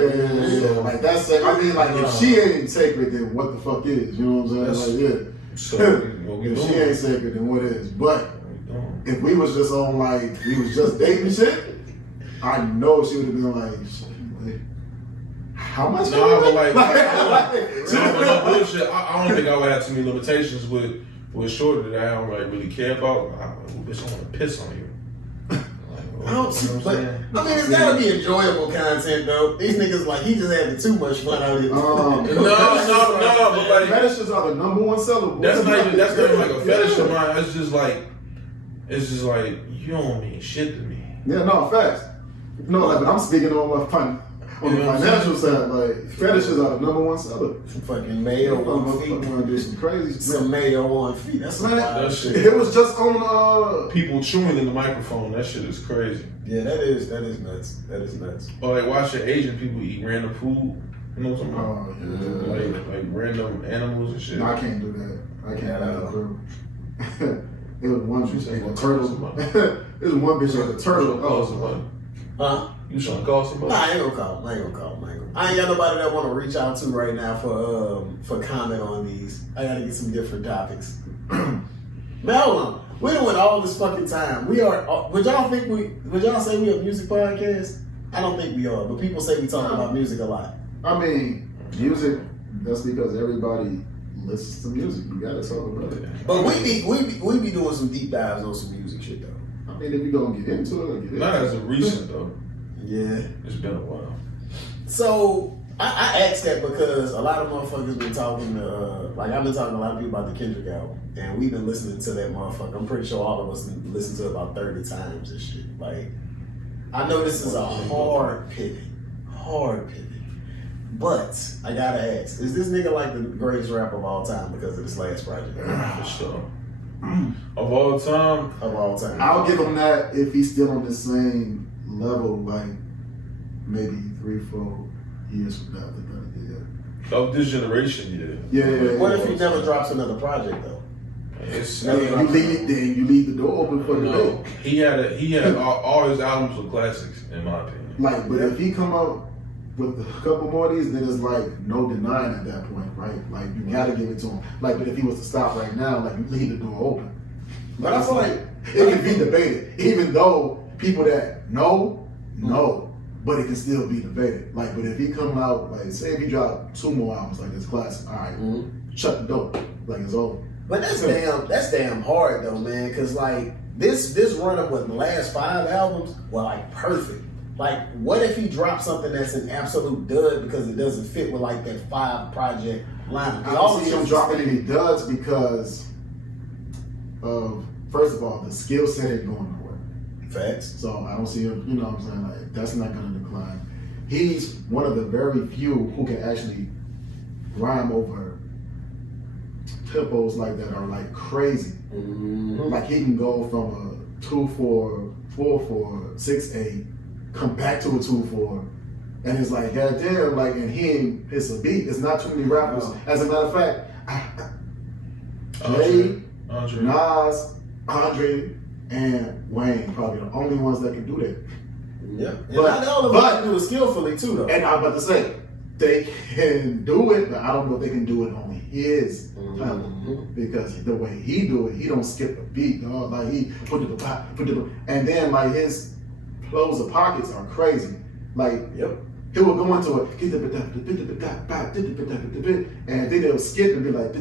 Like, that's, I mean, like, if she ain't sacred, then what the fuck is? You know what I'm saying? Like, yeah. So, if she ain't sacred, then what is? But if we was just on, like, we was just dating shit, I know she would have been like, how much? No, but like, no bullshit. I don't think I would have too many limitations with shorter that I don't like really care about. Bitch, I want to piss on you. I don't see, but I mean, it's gotta be enjoyable content though. These niggas like he just having too much fun out here. No, but like fetishes are the #1 seller. That's not even like a fetish of mine. It's just like you don't mean shit to me. Yeah, no, facts. No, like, but I'm speaking on my fun. On the financial side, like fetishes are the #1 seller. Some fucking mayo on feet. Gonna do some crazy stuff. Some mayo on feet. That's man. Shit. It was just on people chewing in the microphone. That shit is crazy. Yeah, that is nuts. That is nuts. Or like watching Asian people eat random food. You know what I'm talking about? Oh yeah. Like random animals and shit. No, I can't do that. I can't do that. It was one bitch ate a turtle. It was one bitch ate a turtle. Huh? You trying to call somebody? Nah, I ain't gonna call. I ain't got nobody that want to reach out to right now for comment on these. I gotta get some different topics. Man, hold on. We done went all this fucking time. We are. Would y'all say we a music podcast? I don't think we are, but people say we talk about music a lot. I mean, music. That's because everybody listens to music. You gotta talk about it. But we be doing some deep dives on some music shit though. I mean, if you gonna get into it, get into it. Not as a recent though. Yeah, it's been a while. So I asked that because a lot of motherfuckers been talking to, like I've been talking to a lot of people about the Kendrick album, and we've been listening to that motherfucker. I'm pretty sure all of us listened to it about 30 times and shit. Like, I know this is a hard pivot, but I gotta ask: is this nigga like the greatest rapper of all time because of this last project? For sure. Of all time? Of all time. I'll give him that if he's still on the same level, like maybe 3-4 years from now. Of this generation, yeah. What if he never drops another project though? You leave the door open for the debate. He had all his albums were classics, in my opinion. Like, but if he come out with a couple more of these, then it's like no denying at that point, right? Like you gotta give it to him. Like, but if he was to stop right now, like you leave the door open. But I feel like it can be debated, even though people that know, but it can still be debated. Like, but if he come out, like, say if he drop 2 more albums like this classic, all right, shut the door, like it's over. But that's damn hard though, man. Cause like this run of the last 5 albums were like perfect. Like, what if he drops something that's an absolute dud because it doesn't fit with like that 5 project line? I don't see him dropping any duds because of, first of all, the skill set ain't going nowhere. Facts. So I don't see him, you know what I'm saying? Like, that's not going to decline. He's one of the very few who can actually rhyme over tempos like that are like crazy. Mm-hmm. Like he can go from a 2/4, 4/4, 6/8, come back to a 2/4, and it's like goddamn, like, and he ain't hits a beat. It's not too many rappers. As a matter of fact, Jay, Nas, Andre, and Wayne probably the only ones that can do that. Yeah, and not all of them can do it skillfully too, though. And I'm about to say they can do it, but I don't know if they can do it on his level because the way he do it, he don't skip a beat, dog. Like he put it, and then like his close of pockets are crazy. Like he will go into it, and then they'll skip and be like,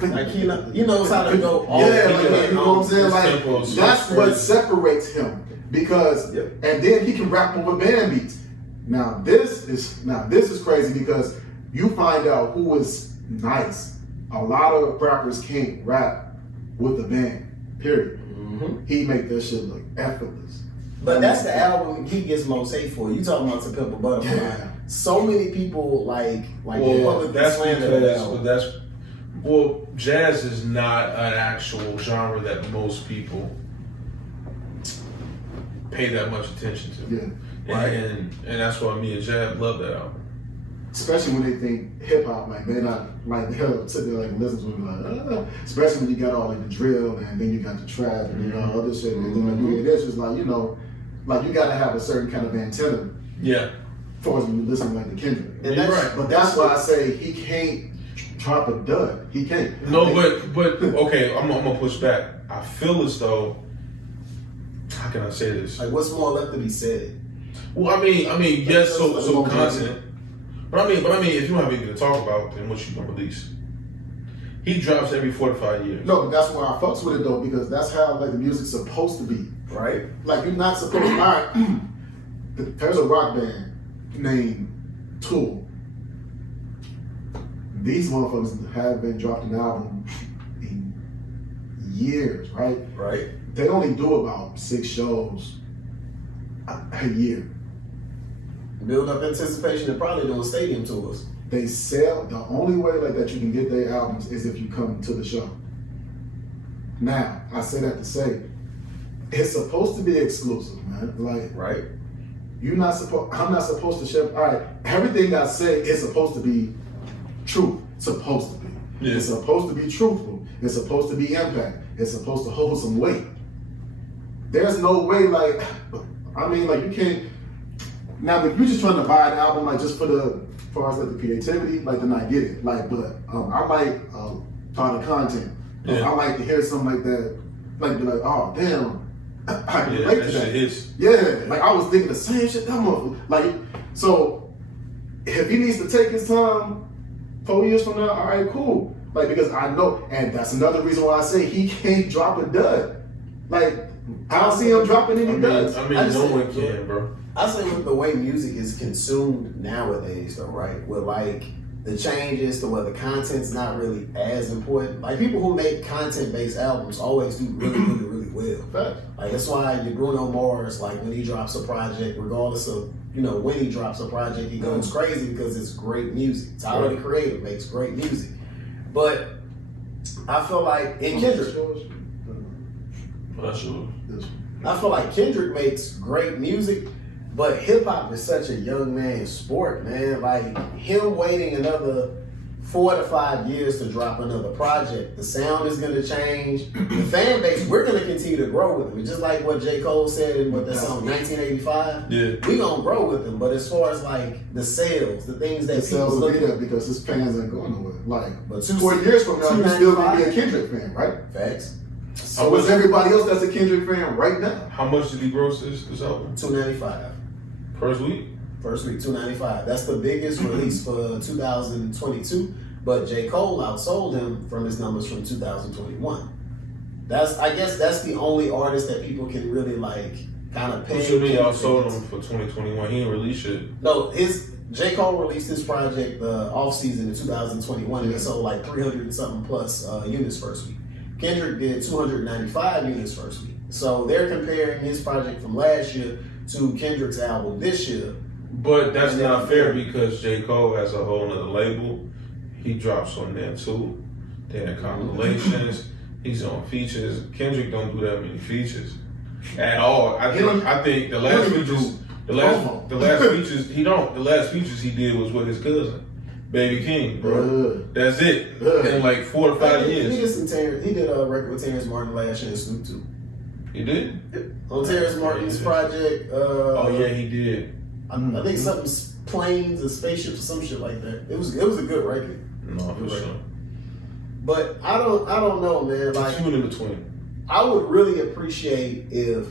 like he knows how to go. You know what I'm saying? Like that's what separates him because, and then he can rap over band beats. Now this is crazy because you find out who is nice. A lot of rappers can't rap with a band. Period. Mm-hmm. He make that shit look effortless. But that's the album he gets most hate for. You talking about To Pimp a Butterfly? Yeah. So many people like that's because jazz is not an actual genre that most people pay that much attention to. Yeah. Right. And that's why me and Jab love that album. Especially when they think hip hop, like they're not like they'll sit there like listen to it like, especially when you got all like the drill and then you got the trap and you know other shit. And then it's just like, you know, like you gotta have a certain kind of antenna. Yeah. For when you listen like the Kendrick. And that's right. But that's why I say he can't drop a dud. He can't. No, but okay, I'm gonna push back. I feel as though, how can I say this? Like what's more left to be said? Well, I mean, yes, so content. But I mean, if you don't have anything to talk about, then what you gonna release? He drops every 4 to 5 years. No, but that's why I fucks with it though, because that's how like the music's supposed to be. Right? Like you're not supposed to. All right, there's a rock band named Tool. These motherfuckers have been dropping an album in years, right? Right. They only do about 6 shows a year. Build up anticipation and probably doing stadium tours. They sell, the only way like that you can get their albums is if you come to the show. Now, I say that to say, it's supposed to be exclusive, man. Like, right. I'm not supposed to share, all right, everything I say is supposed to be true. Supposed to be. Yeah. It's supposed to be truthful. It's supposed to be impact. It's supposed to hold some weight. There's no way, like, I mean, like you can't. Now, if you're just trying to buy an album, like just for the, as far as like the creativity, like then I get it. Like, but I like part of content. I like to hear something like that. Like, be like, oh damn, I can relate to that. Yeah, like I was thinking the same shit. That motherfucker. Like, so if he needs to take his time, 4 years from now, all right, cool. Like, because I know, and that's another reason why I say he can't drop a dud. Like, I don't see him dropping any duds. I mean, no one can, bro. I say with the way music is consumed nowadays, though, right? With like the changes to where the content's not really as important. Like people who make content-based albums always do really well. Fact. Like that's why your Bruno Mars, like when he drops a project, regardless of when he drops a project, he goes crazy because it's great music. Tyler the Creator makes great music, but I feel like in Kendrick. I feel like Kendrick makes great music, but hip hop is such a young man's sport, man. Like him waiting another 4 to 5 years to drop another project, the sound is gonna change. The fan base, we're gonna continue to grow with him. Just like what J. Cole said in what that song 1985. Yeah, we gonna grow with him. But as far as like the sales, the things that the people sales look at, because his fans ain't going nowhere. Like, but 4 years from now, you still gonna be a Kendrick fan, right? Facts. So is everybody else that's a Kendrick fan right now? How much did he gross this album? $295. First week, $295. That's the biggest release for 2022. But J. Cole outsold him from his numbers from 2021. I guess that's the only artist that people can really like kind of What you mean y'all sold him for 2021? He didn't release shit. No, J. Cole released his project off season in 2021 and it sold like 300 and something plus units first week. Kendrick did 295 units first week. So they're comparing his project from last year to Kendrick's album this year. But that's not fair because J. Cole has a whole nother label. He drops on there too. They have compilations. He's on features. Kendrick don't do that many features at all. I think the last features. The last features he did was with his cousin, Baby King, bro. That's it. In like 4 to 5 years. He did a record with Terrence Martin last year and Snoop too. He did? On Terrence Martin's project. Oh yeah, he did. I think something planes or spaceships or some shit like that. It was a good record. No, for sure. But I don't know, man. Like tune in between. I would really appreciate if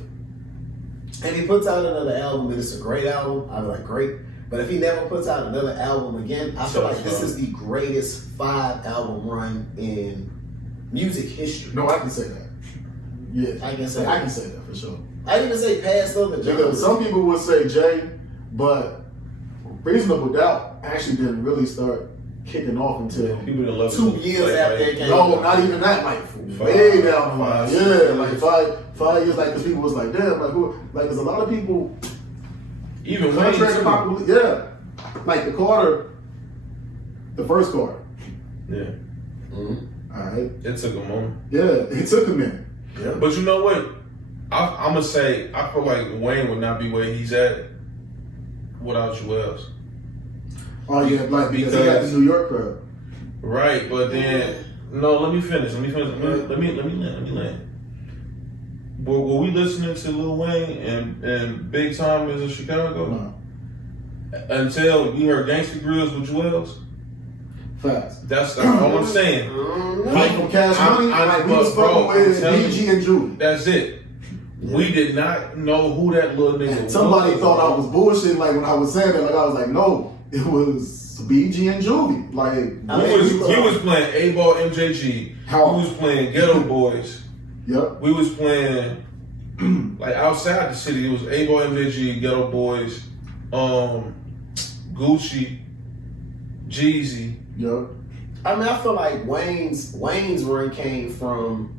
he puts out another album and it's a great album, I'd be like, great. But if he never puts out another album again, I feel like this is the greatest 5-album run in music history. No, I can say that. Yeah, I can say that for sure. I didn't even say past other because some people would say Jay, but Reasonable Doubt actually didn't really start kicking off until 2 years after it came out. No, not even that, like way down the line. Yeah, like five years, like, because people was like, damn, like who? Like, there's a lot of people. Even like the Carter, the first Carter. Yeah. Mm-hmm. All right. It took a moment. Yeah, it took a minute. Yeah. But you know what? I'm gonna say I feel like Wayne would not be where he's at without Joel's. Oh yeah, like because he got the New York crowd. Right, but then no. Let me finish. Let me land. Were we listening to Lil Wayne and Big Time is in Chicago? No. Until we heard Gangsta Grills with Joel's? Facts. That's all I'm saying. Like from Cash Money, like we was fucking with BG and Julie. That's it. Yeah. We did not know who that little nigga was. Somebody thought I was bullshitting, like when I was saying that, like I was like, no, it was BG and Julie. Like he was playing A-Ball MJG. How? We was playing Ghetto Boys. Yep. We was playing like outside the city. It was A-Ball MJG, Ghetto Boys, Gucci, Jeezy. Yep. I mean, I feel like Wayne's run came from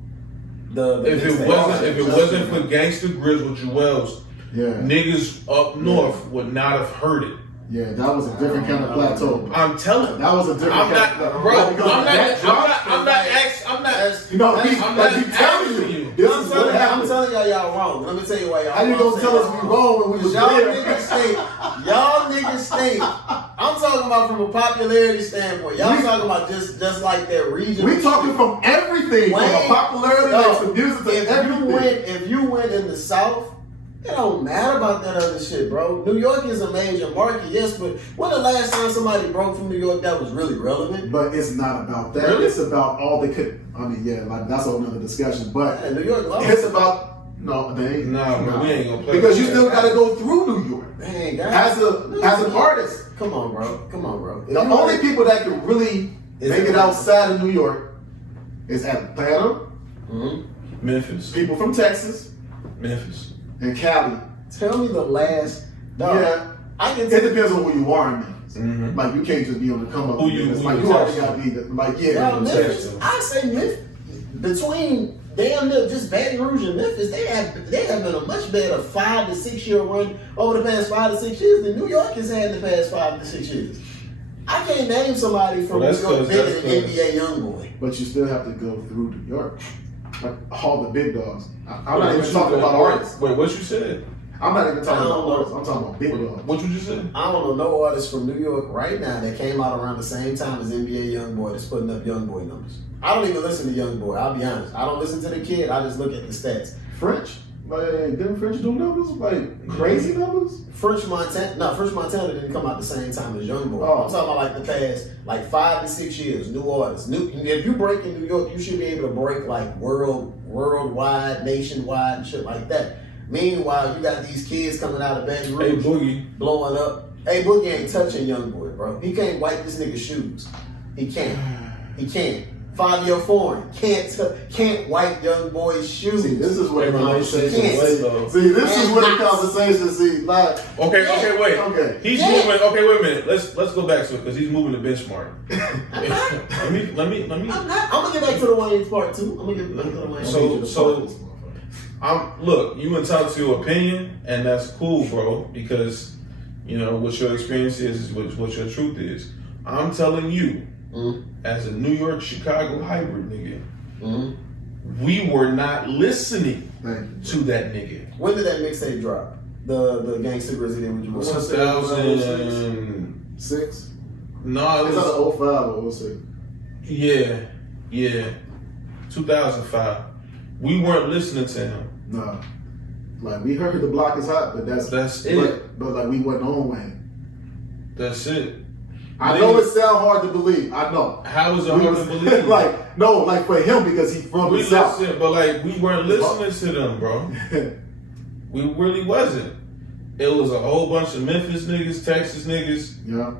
the if it wasn't for Gangsta Grizz with Joel's, niggas up north would not have heard it. Yeah, that was a different kind of plateau. I'm telling you. That was a different I'm not, kind of bro, I'm telling you. This is what happened. I'm telling y'all wrong. Let me tell you why y'all wrong. How you gonna tell us we wrong when we was y'all there? Y'all niggas stink. I'm talking about from a popularity standpoint. Y'all talking about just like that region. We talking from everything, from a popularity to music to everything. If you went in the South, it don't matter about that other shit, bro. New York is a major market, yes, but when the last time somebody broke from New York that was really relevant? But it's not about that. Really? It's about all they could. I mean, yeah, like that's a whole nother discussion. But New York, it's about they ain't. Nah, we ain't gonna play because you still got to go through New York Man, as an artist. Come on, bro. The only people that can really make it outside of New York is Atlanta, Memphis, people from Texas, and Cali. Tell me the last. Yeah, it depends on who you are in Memphis. Mm-hmm. Like you can't just be on the come up. Who you already got to be Memphis. I say Memphis between damn near just Baton Rouge and Memphis. They have been a much better 5 to 6 year run over the past 5 to 6 years than New York has had the past 5 to 6 years. I can't name somebody from New York better than NBA YoungBoy. But you still have to go through New York. Like all the big dogs. I'm not even talking about artists. Wait, what you said? I'm not even talking about artists. I'm talking about big dogs. What you just said? I don't know no artist from New York right now that came out around the same time as NBA YoungBoy that's putting up YoungBoy numbers. I don't even listen to YoungBoy. I'll be honest. I don't listen to the kid. I just look at the stats. French? Like, didn't French do numbers? Like, crazy numbers? French Montana didn't come out the same time as YoungBoy. Oh. I'm talking about like the past, 5 to 6 years, new artists. If you break in New York, you should be able to break like worldwide, nationwide, and shit like that. Meanwhile, you got these kids coming out of Baton Rouge, Boogie blowing up. Hey, Boogie ain't touching YoungBoy, bro. He can't wipe this nigga's shoes. He can't. 5-year foreign. Can't wipe young boys' shoes. See, this is where the conversation. Can't. See, this is where the conversation. See, like. Okay, wait. Okay. He's moving. Okay, wait a minute. Let's go back to it because he's moving the benchmark. let me. I'm gonna get back to the Wayne's part too. I'm gonna get back to the Wayne's. Look, you entitled to your opinion, and that's cool, bro. Because you know what your experience is what your truth is. I'm telling you, as a New York Chicago hybrid nigga, we were not listening to that nigga. When did that mixtape drop? The Gangsta Grizzly that you 2006? No, it was 05 or 06. Yeah. 2005. We weren't listening to him. No. Like, we heard The Block Is Hot, but that's it. But like, we wasn't on Wayne. That's it. I know it sounds hard to believe. I know. How is it hard to believe? like for him because he's from the South. But like, we weren't listening to them, bro. We really wasn't. It was a whole bunch of Memphis niggas, Texas niggas. Yeah.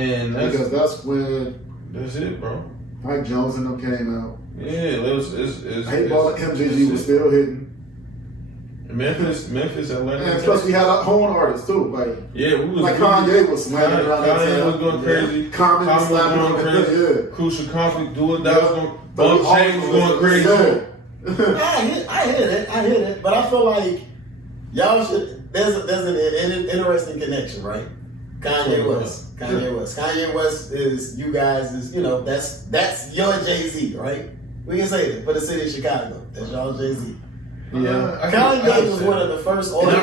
And that's when. That's it, bro. Mike Jones and them came out. Yeah, it was. Hey, ball MJG was still hitting. Memphis, Atlanta. And plus, we had our own artists too. Like, yeah, we was like Kanye was slamming around that time. Kanye was going crazy. Common was going crazy. Crucial Conflict, Do It Die was going. Bum James was going crazy. I hear that, but I feel like y'all should. There's an interesting connection, right? Kanye West is you guys is that's your Jay-Z, right? We can say that for the city of Chicago. That's y'all Jay-Z. Yeah, Kanye was one of the first artists.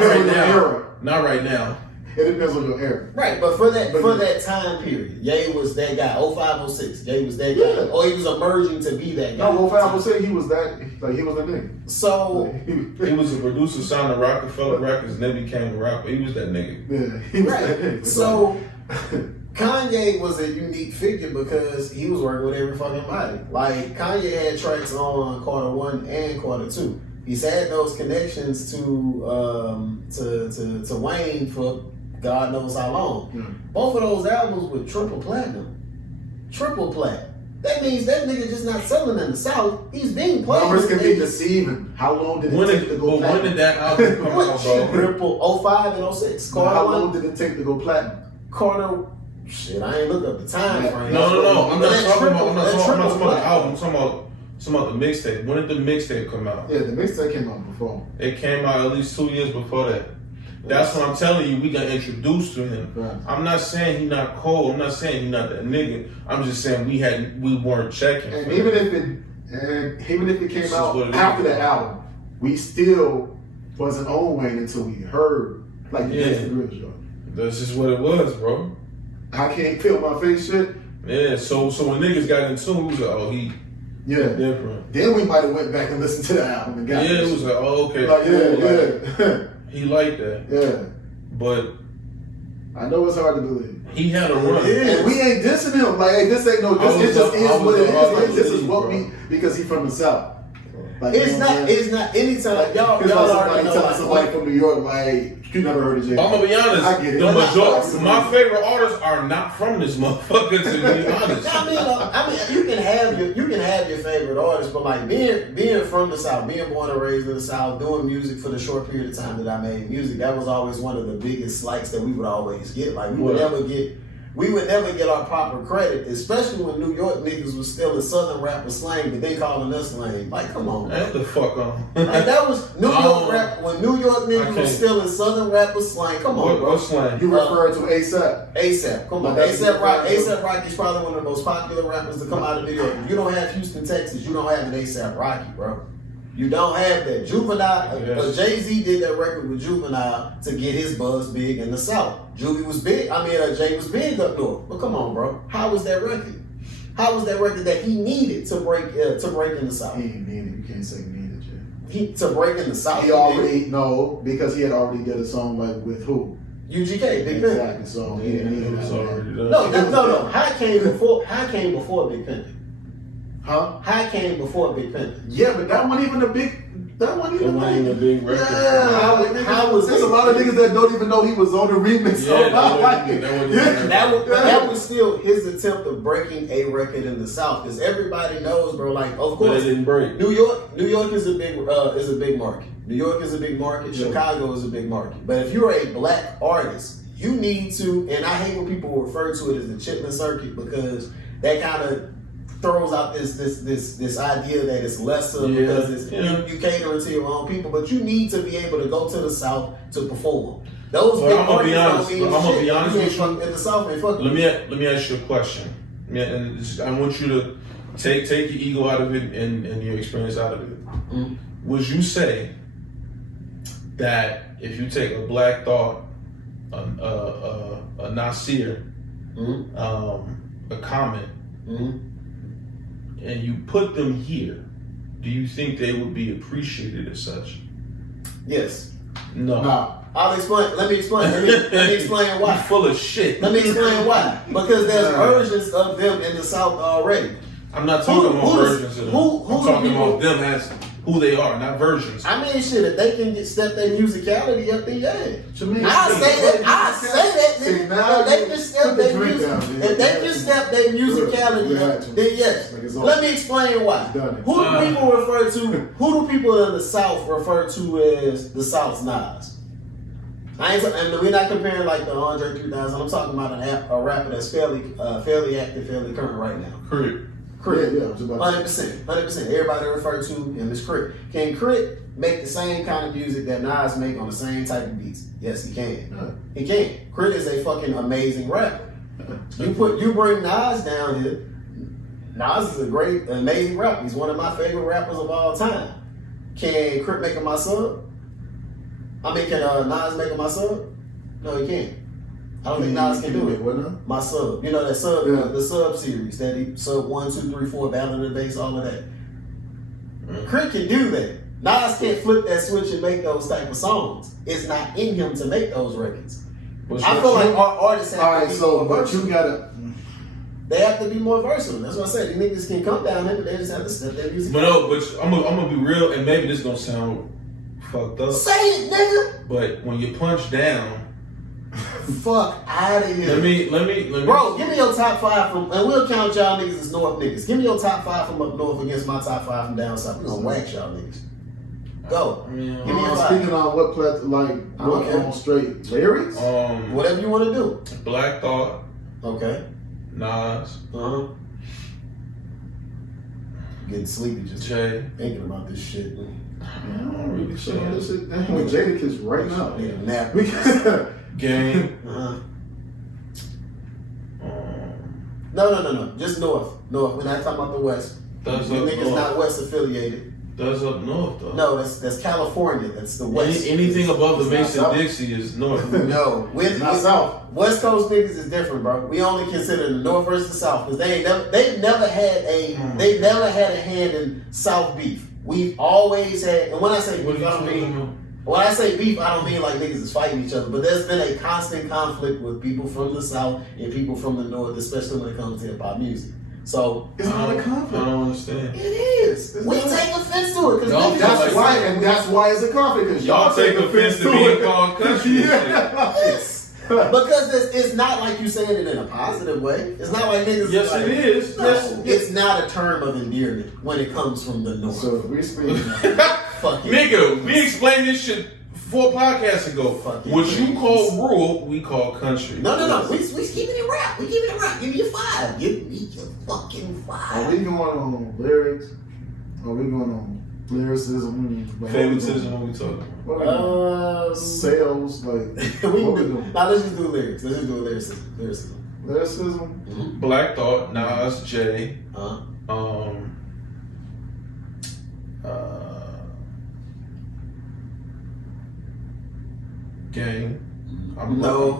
Not right now. It depends on your era. Right, but for that time period, Ye was that guy. 05, 06. Ye was that guy. Or he was emerging to be that guy. No, 05, 06, he was that. Like, he was a nigga. So he was a producer, signed to Rockefeller Records, and then became a rapper. He was that nigga. Yeah, he was that nigga. So Kanye was a unique figure because he was working with every fucking body. Like, Kanye had tracks on Carter 1 and Carter 2. He's had those connections to Wayne for God knows how long. Mm. Both of those albums were triple platinum. Triple plat. That means that nigga just not selling in the South. He's being played. Numbers can be deceiving. How long did it take to go platinum? When did that album come out, bro? Triple 05 and 06. Carter how long did it take to go platinum? Carter. Shit, I ain't look up the time frame. No. I'm not talking about the album. I'm talking about the mixtape. When did the mixtape come out? Yeah, the mixtape came out before. It came out at least 2 years before that. That's what I'm telling you. We got introduced to him. Right. I'm not saying he not cold. I'm not saying he not that nigga. I'm just saying we weren't checking. And even if it came out after that album, we still wasn't on Wayne until we heard the Gangsta Grizzly joint. That's just what it was, bro. I can't feel my face shit. Yeah. So when niggas got in tune, we was like, he different. Then we might have went back and listened to the album and got it was like, okay. Like, cool. He liked that. Yeah. But I know it's hard to believe. He had a run. And we ain't dissing him. Like, hey, this ain't no diss. It just is what it is. Like, this is what because he from the South. Like, it's not anytime y'all already know. Telling somebody from New York, like, you never heard of Jay. I'm gonna be honest. I get it. The majority, my favorite artists are not from this motherfucker. To be honest, I mean, you can have your favorite artists, but like being from the South, being born and raised in the South, doing music for the short period of time that I made music, that was always one of the biggest slights that we would always get. Like we would never get our proper credit, especially when New York niggas was still in Southern rapper slang, but they calling us lame. Like, come on, man. What the fuck on? Like, that was New York rap when New York niggas was still in Southern rapper slang. Come on, bro. What slang? You refer to ASAP. ASAP, come on. ASAP Rocky's probably one of the most popular rappers to come out of New York. If you don't have Houston, Texas, you don't have an ASAP Rocky, bro. You don't have that. Juvenile, Jay-Z did that record with Juvenile to get his buzz big in the South. Juvie was big. Jay was big up north. But come on, bro. How was that record? How was that record that he needed to break in the South? He ain't needed. You can't say needed, Jay. To break in the South. Because he had already did a song like with who? UGK, Big Exactly. Pimpin'. So he didn't need it. No. High came before Big Pimpin'. Huh? High came before Big Pimpin'. Yeah, but that wasn't even a big. That wasn't even a big record. Yeah, how was there's it? a lot of niggas that don't even know he was on the remix. Yeah, that was still his attempt of breaking a record in the South, because everybody knows, bro. Like, of But course, it didn't break. New York is a big market. New York is a big market. Yeah. Chicago is a big market. But if you're a black artist, you need to. And I hate when people refer to it as the Chitlin Circuit, because that kind of throws out this idea that it's lesser because it's, you catering to your own people. But you need to be able to go to the South to perform. Those big markets don't mean shit. I'm gonna be honest with you. In the South, ain't fucking. Let me ask you a question. I want you to take your ego out of it and your experience out of it. Mm-hmm. Would you say that if you take a Black Thought, a Nasir, a Common, and you put them here, do you think they would be appreciated as such? Yes. No. Nah. I'll explain. Let me explain. Let me explain why. You're full of shit. Let me explain why. Because there's versions of them in the South already. I'm not talking about versions of them. I'm talking about them as who they are, not versions. I mean, shit, if they can step their musicality up, then yeah. I say that. If they can step their musicality up, then yes. Let me explain why. Who do people in the South refer to as the South's Nas? And we're not comparing like the Andre 3000. I'm talking about a rapper that's fairly active, fairly current right now. Crit, yeah, 100%. Everybody refer to him as Crit. Can Crit make the same kind of music that Nas make on the same type of beats? Yes, he can. He can. Crit is a fucking amazing rapper. You bring Nas down here. Nas is a great, amazing rapper. He's one of my favorite rappers of all time. Can Crit make him my sub? Can Nas make him my sub? No, he can't. I don't think Nas can do it. My sub. You know that sub, the sub series, that he sub 1, 2, 3, 4, battle of the bass, all of that. Crit can do that. Nas can't flip that switch and make those type of songs. It's not in him to make those records. I feel like our artists have to be more versatile. They have to be more versatile. That's what I said. These niggas can come down here, but they just have to step their music. But I'm gonna be real, and maybe this gonna sound fucked up. Say it, nigga. But when you punch down, fuck out of here. Let me. Bro, give me your top 5 from, and we'll count y'all niggas as North niggas. Give me your top 5 from up north against my top 5 from down south. We're gonna wax y'all niggas. Go. Give me your 5. Speaking on what on straight lyrics? Whatever you want to do. Black Thought. Okay. Nas. Getting sleepy just Jay. thinking about this shit. I don't really Shit, with Jadakiss right now. Need a nap. Game. No. Just north. We're not talking about the west. That's the up niggas north. not west affiliated. That's up north though. No, that's California. That's the west. Anything above the It's Mason Dixie is north. No, not south. West Coast niggas is different, bro. We only consider the north versus the south because they've never had a hand in South beef. We've always had, and when I say beef, I don't mean like niggas is fighting each other, but there's been a constant conflict with people from the south and people from the north, especially when it comes to hip hop music. So it's not a conflict. I don't understand. It is. We take offense to it because that's why it's a conflict. Because y'all take offense to being called country. Yes. Because it's not like you saying it in a positive way. It's not like niggas. Yes, like, it is. No, yes, it's not a term of endearment when it comes from the north. So we're speaking. Fuck it. Nigga, we explained this shit 4 podcasts ago. What you call rural, we call country. No. We keeping it rap. We keeping it rap. Give me your 5. Give me your fucking 5. Are we going on lyrics? Are we going on lyricism? Favoritism, what we talking about? Sales, like. Now let's just do lyrics. Let's just do lyricism. Lyricism? Mm-hmm. Black Thought, Nas, Jay. Gang.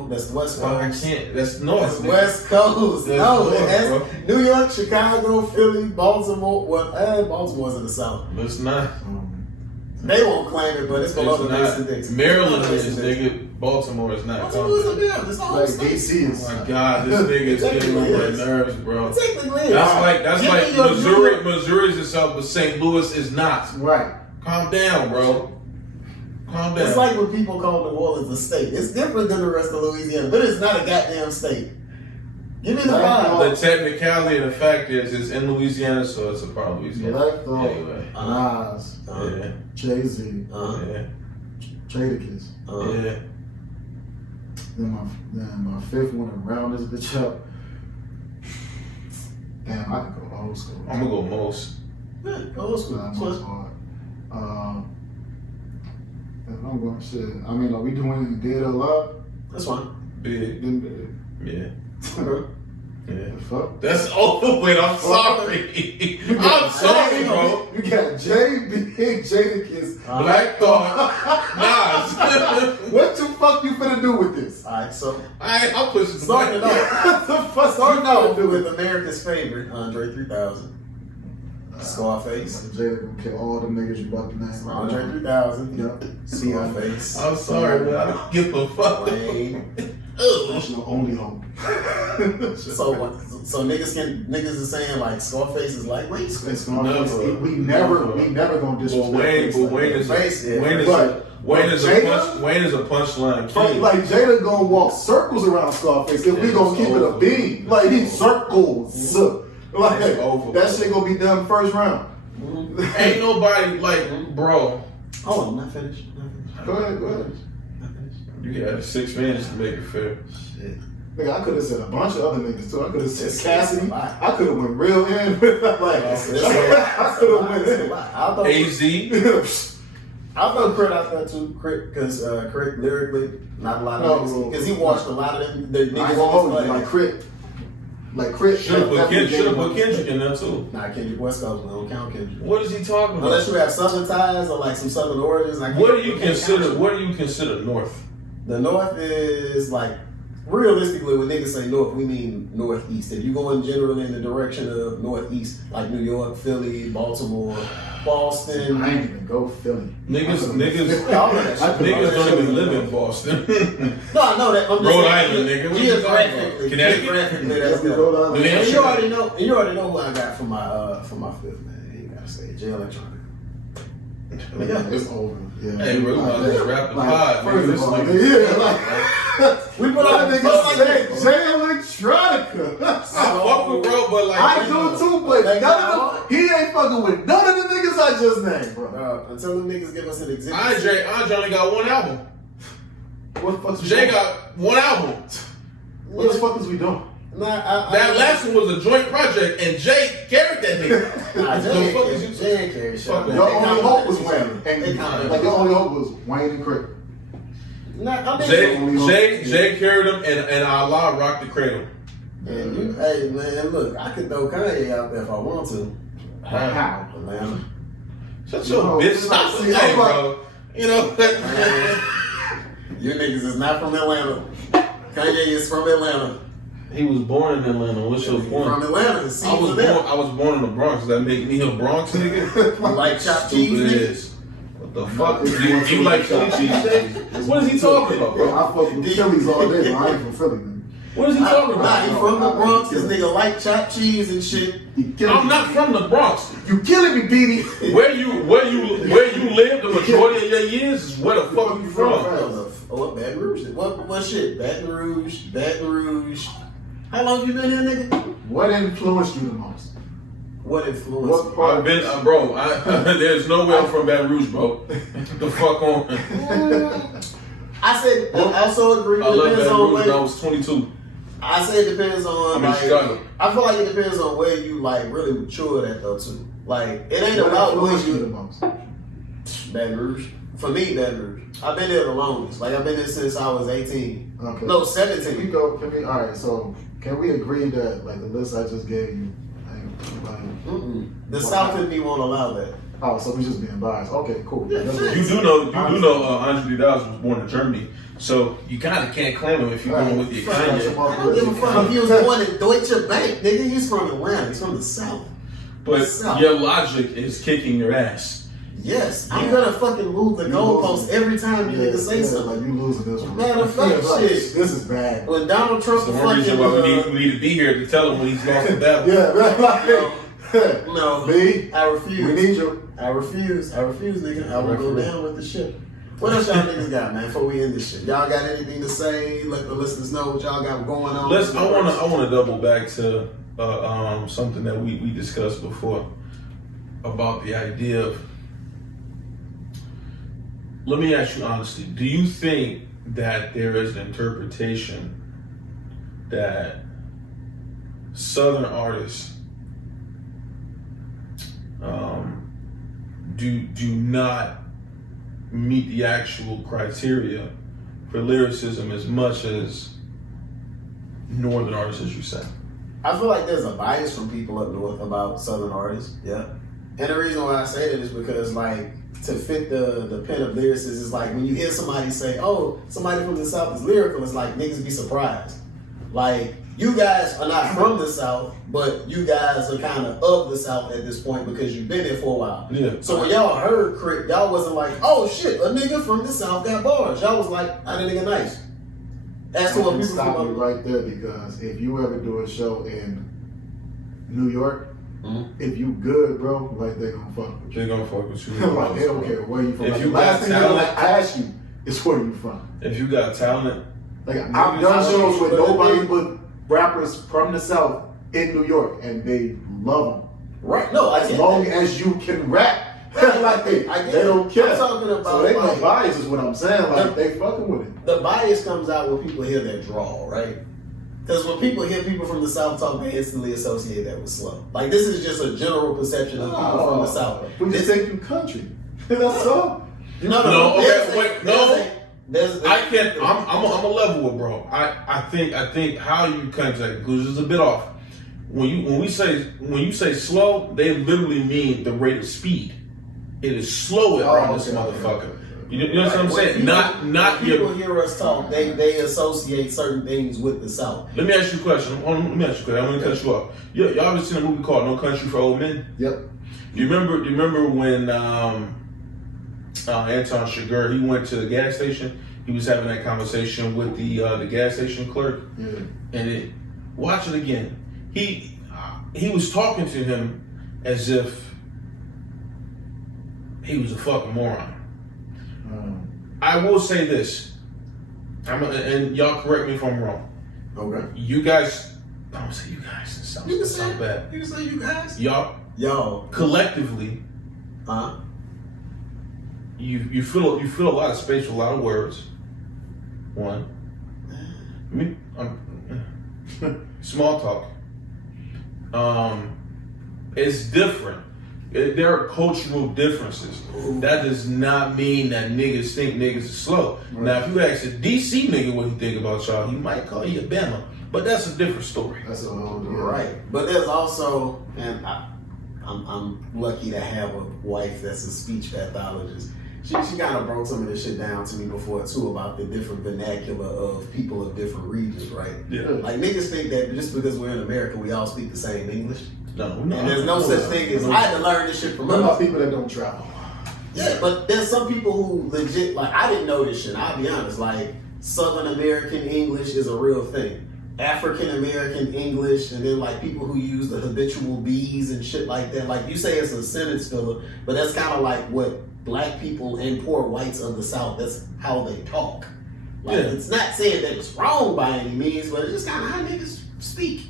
That's the West Coast. I can't. That's north. That's West Coast. That's north, New York, Chicago, Philly, Baltimore. Well, Baltimore's in the South. It's not. They won't claim it, but it's below the Mason Dixie. Maryland is, nigga. Baltimore is not. Baltimore's a Maryland. It's the whole state. DC is. Oh my God, this nigga is getting on my nerves, bro. Technically, that's like Missouri. Missouri's the South, but St. Louis is not. Right. Calm down, bro. Calm down. It's like when people call New Orleans a state. It's different than the rest of Louisiana, but it's not a goddamn state. Give me the vibe. The technicality of the fact is it's in Louisiana, so it's a part of Louisiana. Black Thought, Anyway. Nas, Yeah. Jay-Z, Yeah. Jadakiss. Yeah. Then my fifth one to round this bitch up. Damn, I could go old school. I'm gonna go most. Yeah, old school. Most hard. If I'm going shit. I mean, are we doing dead or alive? That's fine. Big. Then Yeah. Yeah. the fuck? That's over with. I'm sorry. I'm sorry, bro. You got J, Big, Jadakiss, Black Thought, Nas. What the fuck you finna do with this? Alright, so I'm pushing the starting it off. What the fuck? Starting off do with America's favorite, Andre 3000. Scarface. Jada gonna kill all the niggas you about to name. Andre 3000. Yep. Scarface. I'm sorry, but I don't give a fuck. Wayne. That's your only hope. So niggas is saying like Scarface is like Wayne. It's we never gonna disrespect. But Wayne is a punchline king. Like Jada gonna walk circles around Scarface if we gonna keep it a beam. Like he circles. Like that shit gonna be done first round. Ain't nobody like, bro. Oh, I'm not finished. Go ahead. Not finished. You got 6 minutes to make it fair. Shit. Nigga, I could have said a bunch of other niggas too. I could have said It's Cassidy. a lot. I could have went real in with like I could have went in. AZ. I'll throw Crit out there too, Crit, because Crit lyrically, not a lot of niggas, because he watched a lot of them. The I ain't niggas gonna hold you, like like Crit. Should have put Kendrick in there too. Nah, Kendrick West Coast, we don't count Kendrick. What is he talking about? Unless you have Southern ties or like some Southern origins. What do you consider North? The North is like, realistically, when niggas say North, we mean Northeast. If you going generally in the direction of Northeast, like New York, Philly, Baltimore, Boston. I ain't even go Philly. Niggas don't even live in Boston. No, I know that. I'm just Rhode saying, Island, nigga. What you talking about? Connecticut? Geographically, that's good. Rhode Island. And you already know who I got for my fifth, man. You ain't gotta say it. J Electronic. It's over. Yeah. Hey, bro, let's wrap the pod. First of all, we put out niggas say J Electronica. I fuck with bro, but like I do too, but none of them, he ain't fucking with none of the niggas I just named, bro. Until them niggas give us an exhibit. Andre only got one album. What the fuck? Jay got one album. What the fuck is we doing? That last one was a joint project, and Jay carried that nigga. Jay ain't carried shit. Your only hope was Wayne. Like your only hope was Wayne and Crit. Jay carried him, and Allah rocked the cradle. And you, hey man, look, I could throw Kanye out there if I want to. How? Atlanta. Shut your bitch. Stop the name, bro. You know. You niggas is not from Atlanta. Kanye is from Atlanta. He was born in Atlanta. What's your point? From Atlanta. I was born in the Bronx. That make me a Bronx nigga? You like chopped cheese? What the fuck? You like Philly cheesesteak? What is he talking about, bro? I fuck with Phillies all day, but I ain't from Philly, man. What is he talking about? Nah, he from the Bronx. This nigga like chopped cheese and shit. I'm not from the Bronx. You killing me, Petey. Where you live the majority of your years is where the fuck you from? What Baton Rouge? What shit? Baton Rouge. How long you been here, nigga? What influenced you the most? What influenced? What part? I've been, bro. There's no way I'm from Baton Rouge, bro. The fuck on. I said. I also agree. I love Depends Baton on Rouge. where. I was 22. I say it depends on. I'm in like, Chicago. I feel like it depends on where you like really matured at though too. Like it ain't What about where influenced you the you. most? Baton Rouge. For me, Baton Rouge. I've been there the longest. Like I've been there since I was 18. Okay. No, Can 17. we go? Can we? All right. So can we agree that like the list I just gave you? The South in me won't allow that. Oh, so we just being biased. Okay, cool. Yeah, You do know Andre 3000 was born in Germany, so you kind of can't claim him if you're going with the Kanye. I don't give a fuck if he was born in Deutsche Bank, nigga. He's from Atlanta. He's from the South. But South. your logic is kicking your ass. Yes, I'm gonna fucking move the goalpost every time you nigga say something. Like you losing this one. Matter of fact, shit. This is bad. When Donald Trump That's the one reason why we need to be here to tell him when he's lost the battle. Yeah, right. No, Me? I refuse. We need you. I refuse, nigga. I will go down with the ship. What else y'all niggas got, man? Before we end this shit, y'all got anything to say? Let the listeners know what y'all got going on. I wanna double back to something that we discussed before about the idea of. Let me ask you honestly: do you think that there is an interpretation that Southern artists do not meet the actual criteria for lyricism as much as Northern artists, as you say? I feel like there's a bias from people up north about Southern artists, yeah. And the reason why I say that is because, like, to fit the pen of lyricists is like when you hear somebody say, oh, somebody from the South is lyrical, it's like niggas be surprised. Like, you guys are not from the South, but you guys are kind of the South at this point because you've been there for a while. Yeah. So when y'all heard Crick, y'all wasn't like, oh shit, a nigga from the South got bars. Y'all was like, that nigga nice. That's what people stop you from right there, because if you ever do a show in New York, if you good, bro, like they gonna fuck with you. They're gonna fuck with you. Like they don't care where you from. If Like, you the last got thing they're gonna talent, ask you is where you from. if you got talent, Like I've done shows with nobody but rappers from the South in New York, and they love them. Right, no, I As get long that. as you can rap. Like I get they don't care. I'm talking about, so they no like, bias is what I'm saying. Like they fucking with it. The bias comes out when people hear that drawl, right? Because when people hear people from the South talk, they instantly associate that with slow. Like, this is just a general perception of people from the South. We just think you country. That's all. No, okay, wait, no. I can't. I'm I'm a level with bro. I think how you come to that conclusion is a bit off. When you say slow, they literally mean the rate of speed. It is slow around this motherfucker. You know what I'm saying? Not people your. hear us talk, they associate certain things with the South. Let me ask you a question. I'm gonna cut you off. Y'all ever seen a movie called No Country for Old Men? Yep. Do you remember when Anton Chigurh, he went to the gas station? He was having that conversation with the gas station clerk. Yeah. And watch it again. He was talking to him as if he was a fucking moron. I will say this, and y'all correct me if I'm wrong. Okay. You guys, I don't say you guys. It sounds bad. You can say you guys. Y'all collectively, you fill a lot of space with a lot of words. One, small talk. It's different. There are cultural differences. That does not mean that niggas think niggas are slow. Right. Now, if you ask a DC nigga what he think about y'all, he might call you a Bama, but that's a different story. That's a whole different. Right. But there's also, and I'm lucky to have a wife that's a speech pathologist. She kind of broke some of this shit down to me before too about the different vernacular of people of different regions, right? Yeah. Like niggas think that just because we're in America, we all speak the same English. No. And there's no such thing as, I had to learn this shit from What about people that don't travel? Yeah, but there's some people who legit, like, I didn't know this shit, I'll be honest, like, Southern American English is a real thing. African American English, and then like people who use the habitual B's and shit like that. Like, you say it's a sentence filler, but that's kind of like what black people and poor whites of the South, that's how they talk. Like, It's not saying that it's wrong by any means, but it's just kind of how niggas speak.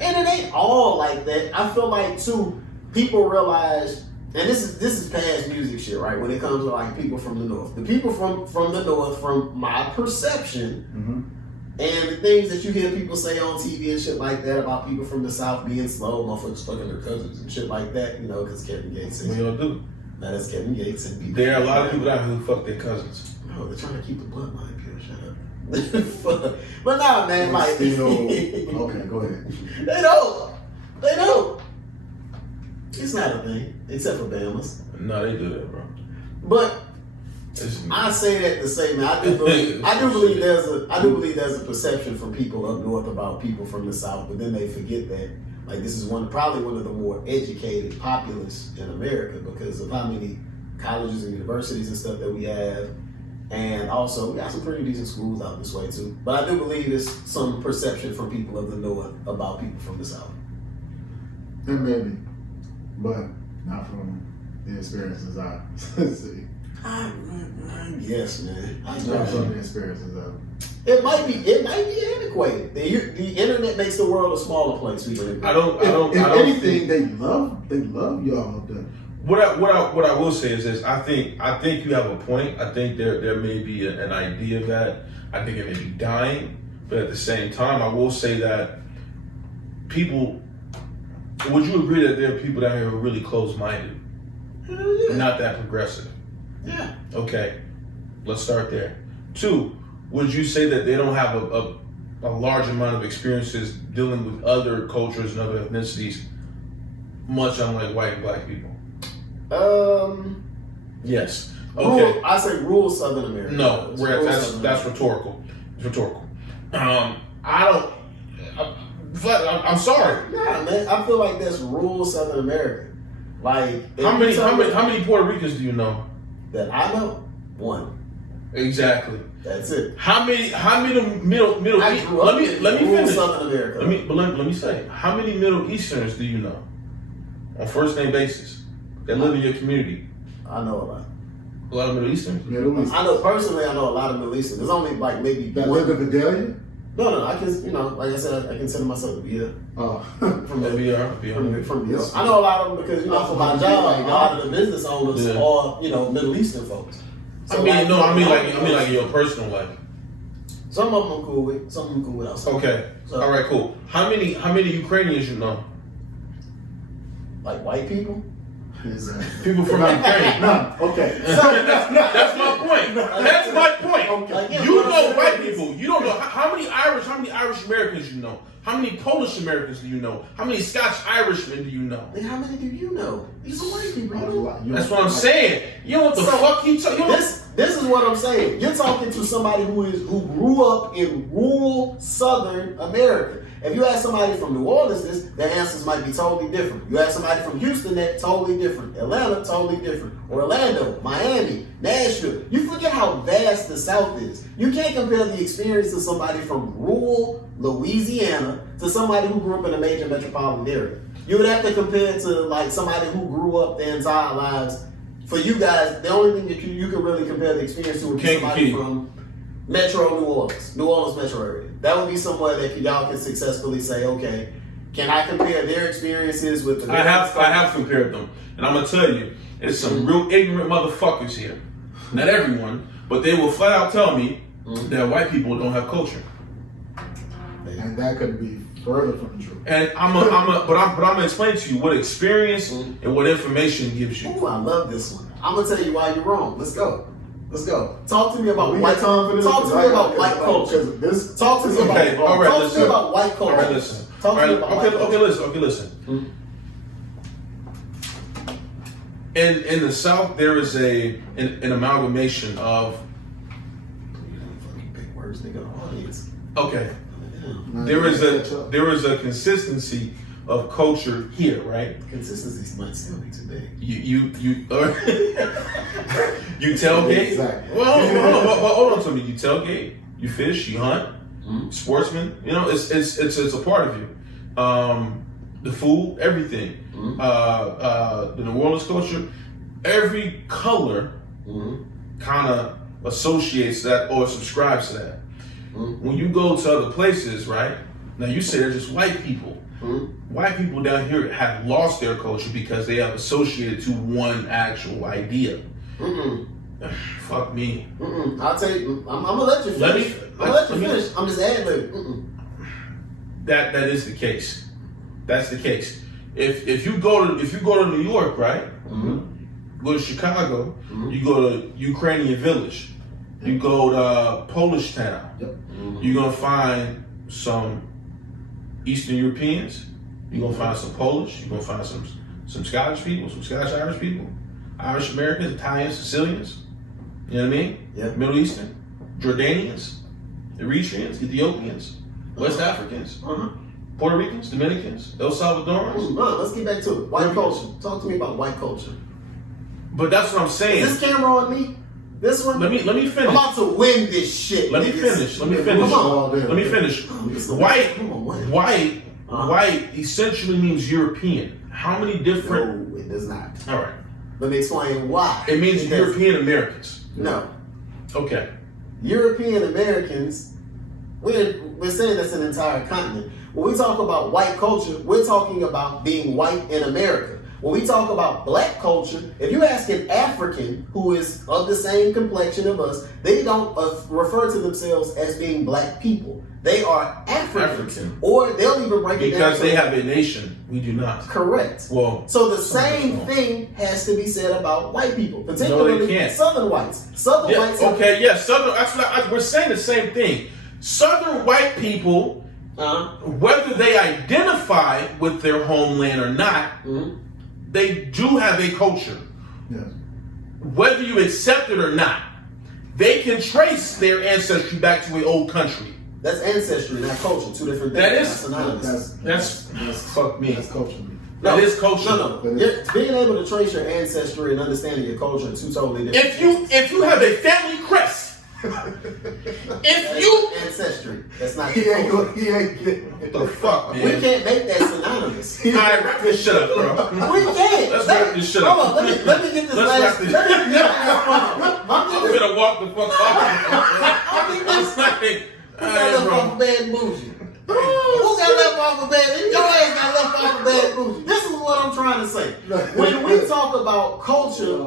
And it ain't all like that. I feel like too, people realize, and this is past music shit, right? When it comes to like people from the North. The people from the North, from my perception, and the things that you hear people say on TV and shit like that about people from the South being slow, motherfuckers fucking their cousins and shit like that, you know, because Kevin Gates. We all do. That is Kevin Gates and people. There are a lot of people out here who fuck their cousins. No, they're trying to keep the bloodline pure. Shut up. But nah, man, like. Okay, go ahead. They don't. It's not a thing, except for Bamas. No, they do that, bro. But I say that to say, man, I do believe there's a perception from people up north about people from the South, but then they forget that, like, this is probably one of the more educated populace in America because of how many colleges and universities and stuff that we have. And also, we got some pretty decent schools out this way too. But I do believe there's some perception from people of the North about people from the South. And maybe. but not from the experiences I see. Yes, man. Not from the experiences of. It might be antiquated. The internet makes the world a smaller place. If anything, they love y'all. What I will say is this: I think you have a point. I think there may be an idea of that. I think it may be dying, but at the same time, I will say that people. Would you agree that there are people down here who are really closed-minded, not that progressive? Yeah. Okay, let's start there. 2, would you say that they don't have a large amount of experiences dealing with other cultures and other ethnicities, much unlike white and black people? Yes. Okay. I say rural Southern America. No, that's rhetorical. It's rhetorical. I don't. I'm sorry. Nah, man. I feel like that's rural Southern America. Like how many Puerto Ricans do you know? That I know, 1. Exactly. That's it. How many Middle I East? grew up Let me finish. Southern America. Let me say, how many Middle Easterners do you know on first name basis that live in your community? I know a lot. A lot of Middle Easterners. I know personally. I know a lot of Middle Eastern. There's only like maybe that live in Vidalia. No. I can, like I said, I consider myself to be here. From the I know a lot of them because for my job, like, a lot of the business owners are Middle Eastern folks. So I mean like in your personal life. Some of them I'm cool with. Some of them cool with outside. Okay. So, all right. Cool. How many Ukrainians you know? Like white people. People from Ukraine. No. Okay. That's my point. That's my point. Okay. You know white people. You don't know how many Irish Americans you know. How many Polish Americans do you know? How many Scotch Irishmen do you know? Then how many do you know? These are white people. That's what I'm saying. You know what the fuck he talking? This is what I'm saying. You're talking to somebody who grew up in rural Southern America. If you ask somebody from New Orleans this, their answers might be totally different. You ask somebody from Houston that, totally different. Atlanta, totally different. Orlando, Miami, Nashville. You forget how vast the South is. You can't compare the experience of somebody from rural Louisiana to somebody who grew up in a major metropolitan area. You would have to compare it to like somebody who grew up their entire lives. For you guys, the only thing that you can really compare the experience to would be somebody from Metro New Orleans metro area. That would be somewhere that y'all can successfully say, okay, can I compare their experiences with the... I have compared them. And I'm going to tell you, there's some real ignorant motherfuckers here. Not everyone, but they will flat out tell me that white people don't have culture. And that could be further from the truth. And I'm gonna explain to you what experience and what information gives you. Ooh, I love this one. I'm gonna tell you why you're wrong. Let's go. Talk to me about white culture. Talk to me about white culture. Talk to me about white culture. All right, listen. Okay, listen. In the South, there is an amalgamation of. Big words, nigga. Audience. Okay. There is a consistency of culture here, right? Consistency might still be too big. You tailgate. Exactly. Well, hold on to me. You tailgate. You fish. You hunt. Sportsman. It's a part of you. The food, everything. The New Orleans culture, every color kind of associates that or subscribes to that. When you go to other places, right? Now you say they're just white people. White people down here have lost their culture because they have associated to one actual idea. Fuck me. I'll tell you. I'm gonna let you finish. I'm just ad-libbing. That is the case. That's the case. If you go to New York, right? Go to Chicago. You go to Ukrainian Village. You go to Polish Town. You're gonna find some Eastern Europeans. You're gonna find some Polish. You're gonna find some Scottish people, some Scottish Irish people, Irish Americans, Italians, Sicilians. You know what I mean? Yeah. Middle Eastern, Jordanians, Eritreans, Ethiopians, West Africans, Puerto Ricans, Dominicans, El Salvadorans. Let's get back to it. White culture. Talk to me about white culture. But that's what I'm saying. Is this camera on me? This one? Let me finish. I'm about to win this shit. Let me finish. Come on. Let me finish. White essentially means European. how many different? No, it does not. All right. Let me explain why. It means Because- European Americans. No. Okay. European Americans, we're saying that's an entire continent. When we talk about white culture, we're talking about being white in America. When we talk about black culture, if you ask an African who is of the same complexion of us, they don't refer to themselves as being black people. They are Africans. African. Or they'll even break it down. Because they have a nation, we do not. Correct. Well, so the same thing has to be said about white people, particularly can't. Southern whites. Southern whites. Okay, yes, Southern. We're saying the same thing. Southern white people, whether they identify with their homeland or not, they do have a culture. Yes. Whether you accept it or not, they can trace their ancestry back to an old country. That's ancestry, not culture. Two different things. That is synonymous. That's fuck me. That's culture. That is culture. No. Being able to trace your ancestry and understanding your culture are two totally different. If you have a family crest, ancestry, that's not. He ain't. what the fuck, man? We can't make that synonymous. All right, wrap this shit up, bro. We can't. Let's wrap this shit up. Hold on, let me get this last. I'm gonna walk the fuck off. I think this. Who got Alright, left bro. off of Bad and Bougie? Who got left off of Bad? Your ass got left off of Bad and Bougie. This is what I'm trying to say. When we talk about culture,